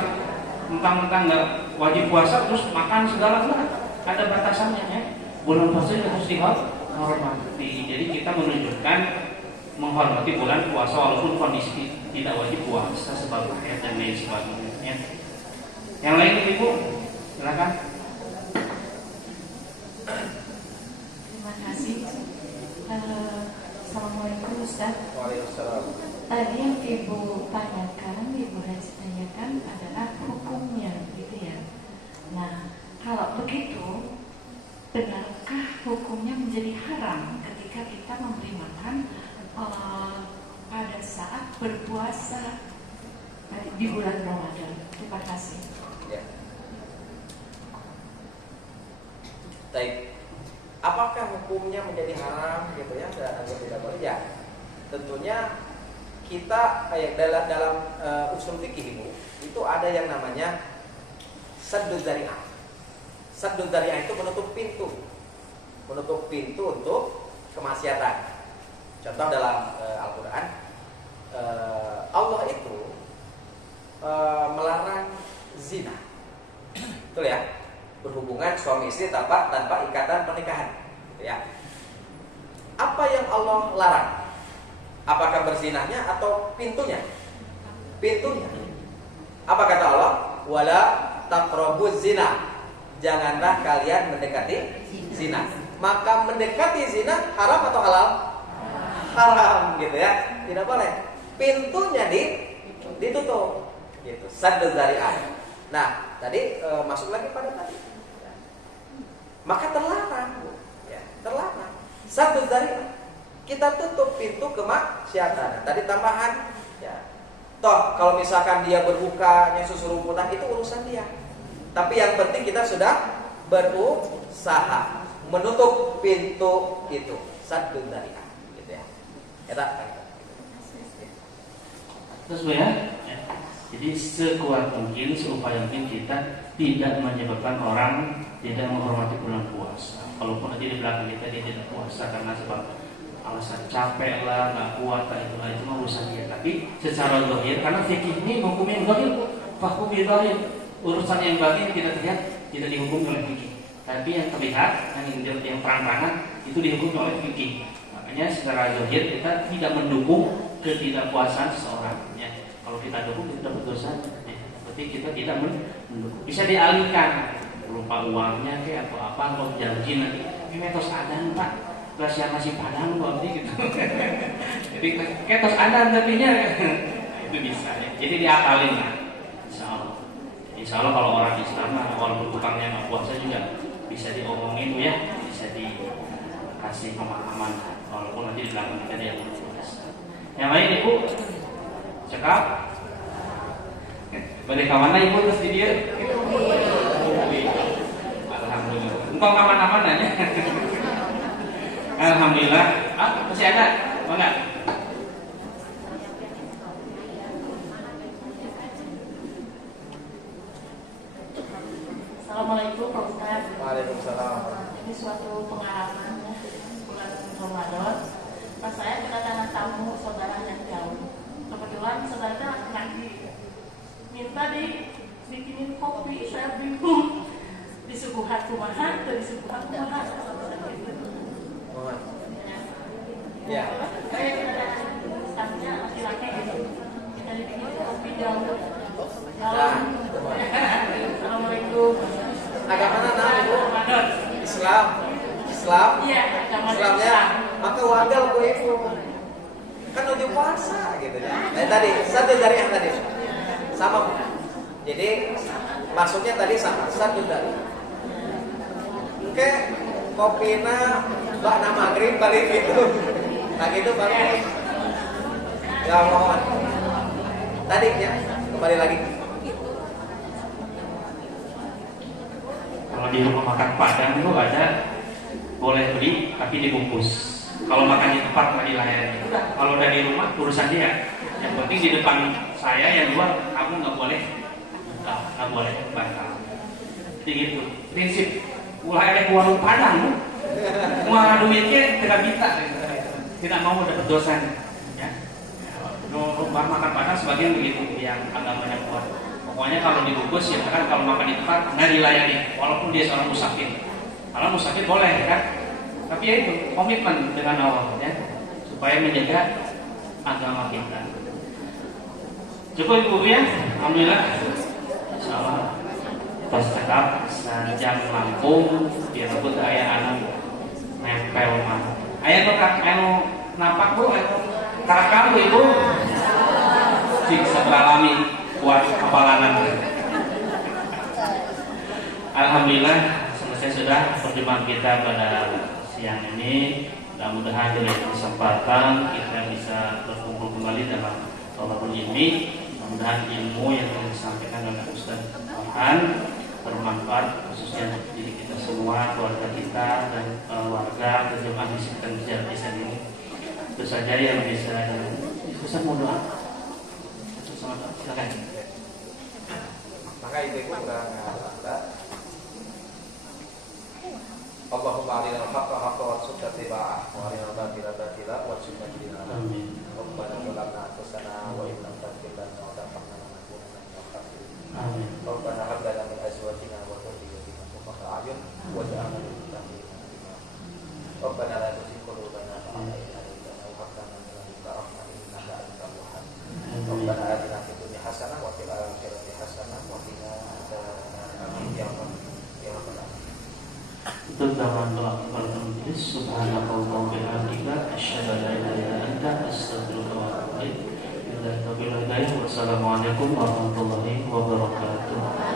mentang-mentang nggak wajib puasa terus makan segala, enggak, ada batasannya ya. Bulan puasa juga harus dihormati. Jadi kita menunjukkan menghormati bulan puasa walaupun kondisi tidak wajib puasa sebab haid dan lain sebagainya. Yang lain Ibu, silakan. Terima kasih. Assalamualaikum Ustaz. Waalaikumsalam. Tadi yang Ibu tanyakan, Ibu Haji tanyakan adalah hukumnya, gitu ya. Nah, kalau begitu, benarkah hukumnya menjadi haram ketika kita memberi makan pada saat berpuasa di bulan Ramadan? Terima kasih. Ya. Baik. Apakah hukumnya menjadi haram gitu ya dan tidak boleh ya? Tentunya kita dalam usul fikih itu ada yang namanya sadduz dzari'ah. Sadduz dzari'ah itu menutup pintu untuk kemaksiatan. Contoh dalam Al-Quran, Allah itu melarang zina, betul ya? Berhubungan suami istri tanpa ikatan pernikahan, ya. Apa yang Allah larang? Apakah berzinahnya atau pintunya? Pintunya. Apa kata Allah? Wala taqrabuz zina. Janganlah kalian mendekati zina. Maka mendekati zina haram atau halal? Haram, gitu ya. Tidak boleh. Pintunya ditutup. Gitu. Sadduz dzari'ah. Nah, tadi masuk lagi pada tadi. Maka terlarang, ya, terlarang. Sadduz dzari'ah. Kita tutup pintu kemaksiatan. Tadi tambahan, ya. Toh kalau misalkan dia berbukanya susurumputan itu urusan dia. Tapi yang penting kita sudah berusaha menutup pintu itu. Sadduz dzari'ah, gitu ya. Terus Bu ya. Jadi sekuat mungkin, seupaya mungkin kita tidak menyebabkan orang tidak menghormati bulan puasa. Kalaupun nanti di belakang kita dia tidak puasa karena sebab alasan capek lah, nggak kuat lah, itu mah urusan dia. Tapi secara zahir, karena fikih ini hukumnya zahir, hukum zahir, urusan yang batin tidak terlihat, tidak dihukum oleh fikih. Tapi yang terlihat, yang terang-terangan itu dihukum oleh fikih. Makanya secara zahir kita tidak mendukung ketidakpuasan seseorang. Ya. Kalau kita dukung kita dapat dosa. Ya. Tapi kita tidak mendukung. Bisa dialihkan berupa uangnya kayak atau apa, atau janji nanti. Ini tos adan Pak, siap nasi padang berarti gitu. Jadi kayak tos adan tapinya itu bisa. Ya. Jadi diakalin lah. Insya Allah kalau orang Islam, walaupun tukangnya nggak puasa juga bisa diomongin ya, bisa dikasih pemahaman, walaupun nanti di belakang kita dia puasa. Yang lain ibu cekap, balik kawan ibu terus di dia. Alhamdulillah. Engkau kaman-kaman nanya. Alhamdulillah. Masih ada, enggak? Assalamualaikum Pak Ustaz. Waalaikumsalam. Ini suatu pengalaman ya, bulan Ramadan. Pas saya kedatangan tamu saudara yang jauh. Kebetulan saudara laki-laki minta dibikinin kopi, saya bingung. Disuguhan kumaha, disuguhan kumaha. Ya. Saya kedatangan tamunya laki-laki gitu. Minta dibikinin kopi jauh. Assalamualaikum. Agama mana ibu? Islam. Iya, agama Islamnya. Islam. Maka wagal ku ibu. Kan udah puasa gitu ya. Tadi satu dari yang tadi sama Bu. Jadi maksudnya tadi sama satu dari. Oke, kopina bakna maghrib balik itu. Nah gitu balik. Ya mohon. Tadi ya kembali lagi. Kalau di rumah makan Padang itu ada boleh beli tapi dibungkus. Kalau makannya tepat nggak dilayani. Kalau udah di rumah urusan dia. Yang penting di depan saya yang jual kamu nggak boleh nggak boleh batal. Jadi gitu. Prinsip mulai ada ke warung Padang, semua duitnya tidak minta, tidak mau dapat dosa. Ya. Rumah makan Padang sebagian begitu yang agamanya kuat. Pokoknya kalau dibungkus ya kan kalau makan di tempat nggak dilayani walaupun dia seorang musafir. Kalau musafir boleh kan, tapi ya itu komitmen dengan Allah ya supaya menjaga agama kita. Cukup ibu ya, alhamdulillah. Insyaallah pas cekap sajam Lampung biar aku aya anu nempel mah. Aya tuh kak anu napak bu, karakal ibu. Sing seberalami buat kepalanan. Alhamdulillah selesai sudah perjumpaan kita pada siang ini. Mudah-mudahan dari kesempatan kita bisa berkumpul kembali dalam tolabul ilmi. Mudah-mudahan ilmu yang telah disampaikan oleh Ustaz Farhan bermanfaat khususnya untuk diri kita semua, keluarga kita dan warga terjemaah di sekitar desa ini. Itu saja yang bisa Ustaz mau doa. Silakan. Maka ibu enggak. Allahumma arinal haqqa haqqa warzuqna ittiba'ah wa arinal batila batila warzuqna ijtinabah. Amin. Rabbana zalamna anfusana wa in lam taghfir lana wa tarhamna lanakunanna minal khasirin. Amin. Rabbana hab lana min azwajina wa dhurriyyatina qurrata a'yun waj'alna lil muttaqina imama. Rabbana la tuzigh qulubana ba'da idh hadaytana wa hab lana min ladunka rahmah innaka antal wahhab. Rabbana atina fid dunya hasanah wa fil akhirati hasanah wa qina adzabannar. Ya rabbal alamin. Itu dalam doa kepada Tuhan. Subhanallah wa bihamdika asyhadu an la ilaha illa anta astaghfiruka wa atubu ilaik. Wassalamualaikum warahmatullahi wabarakatuh.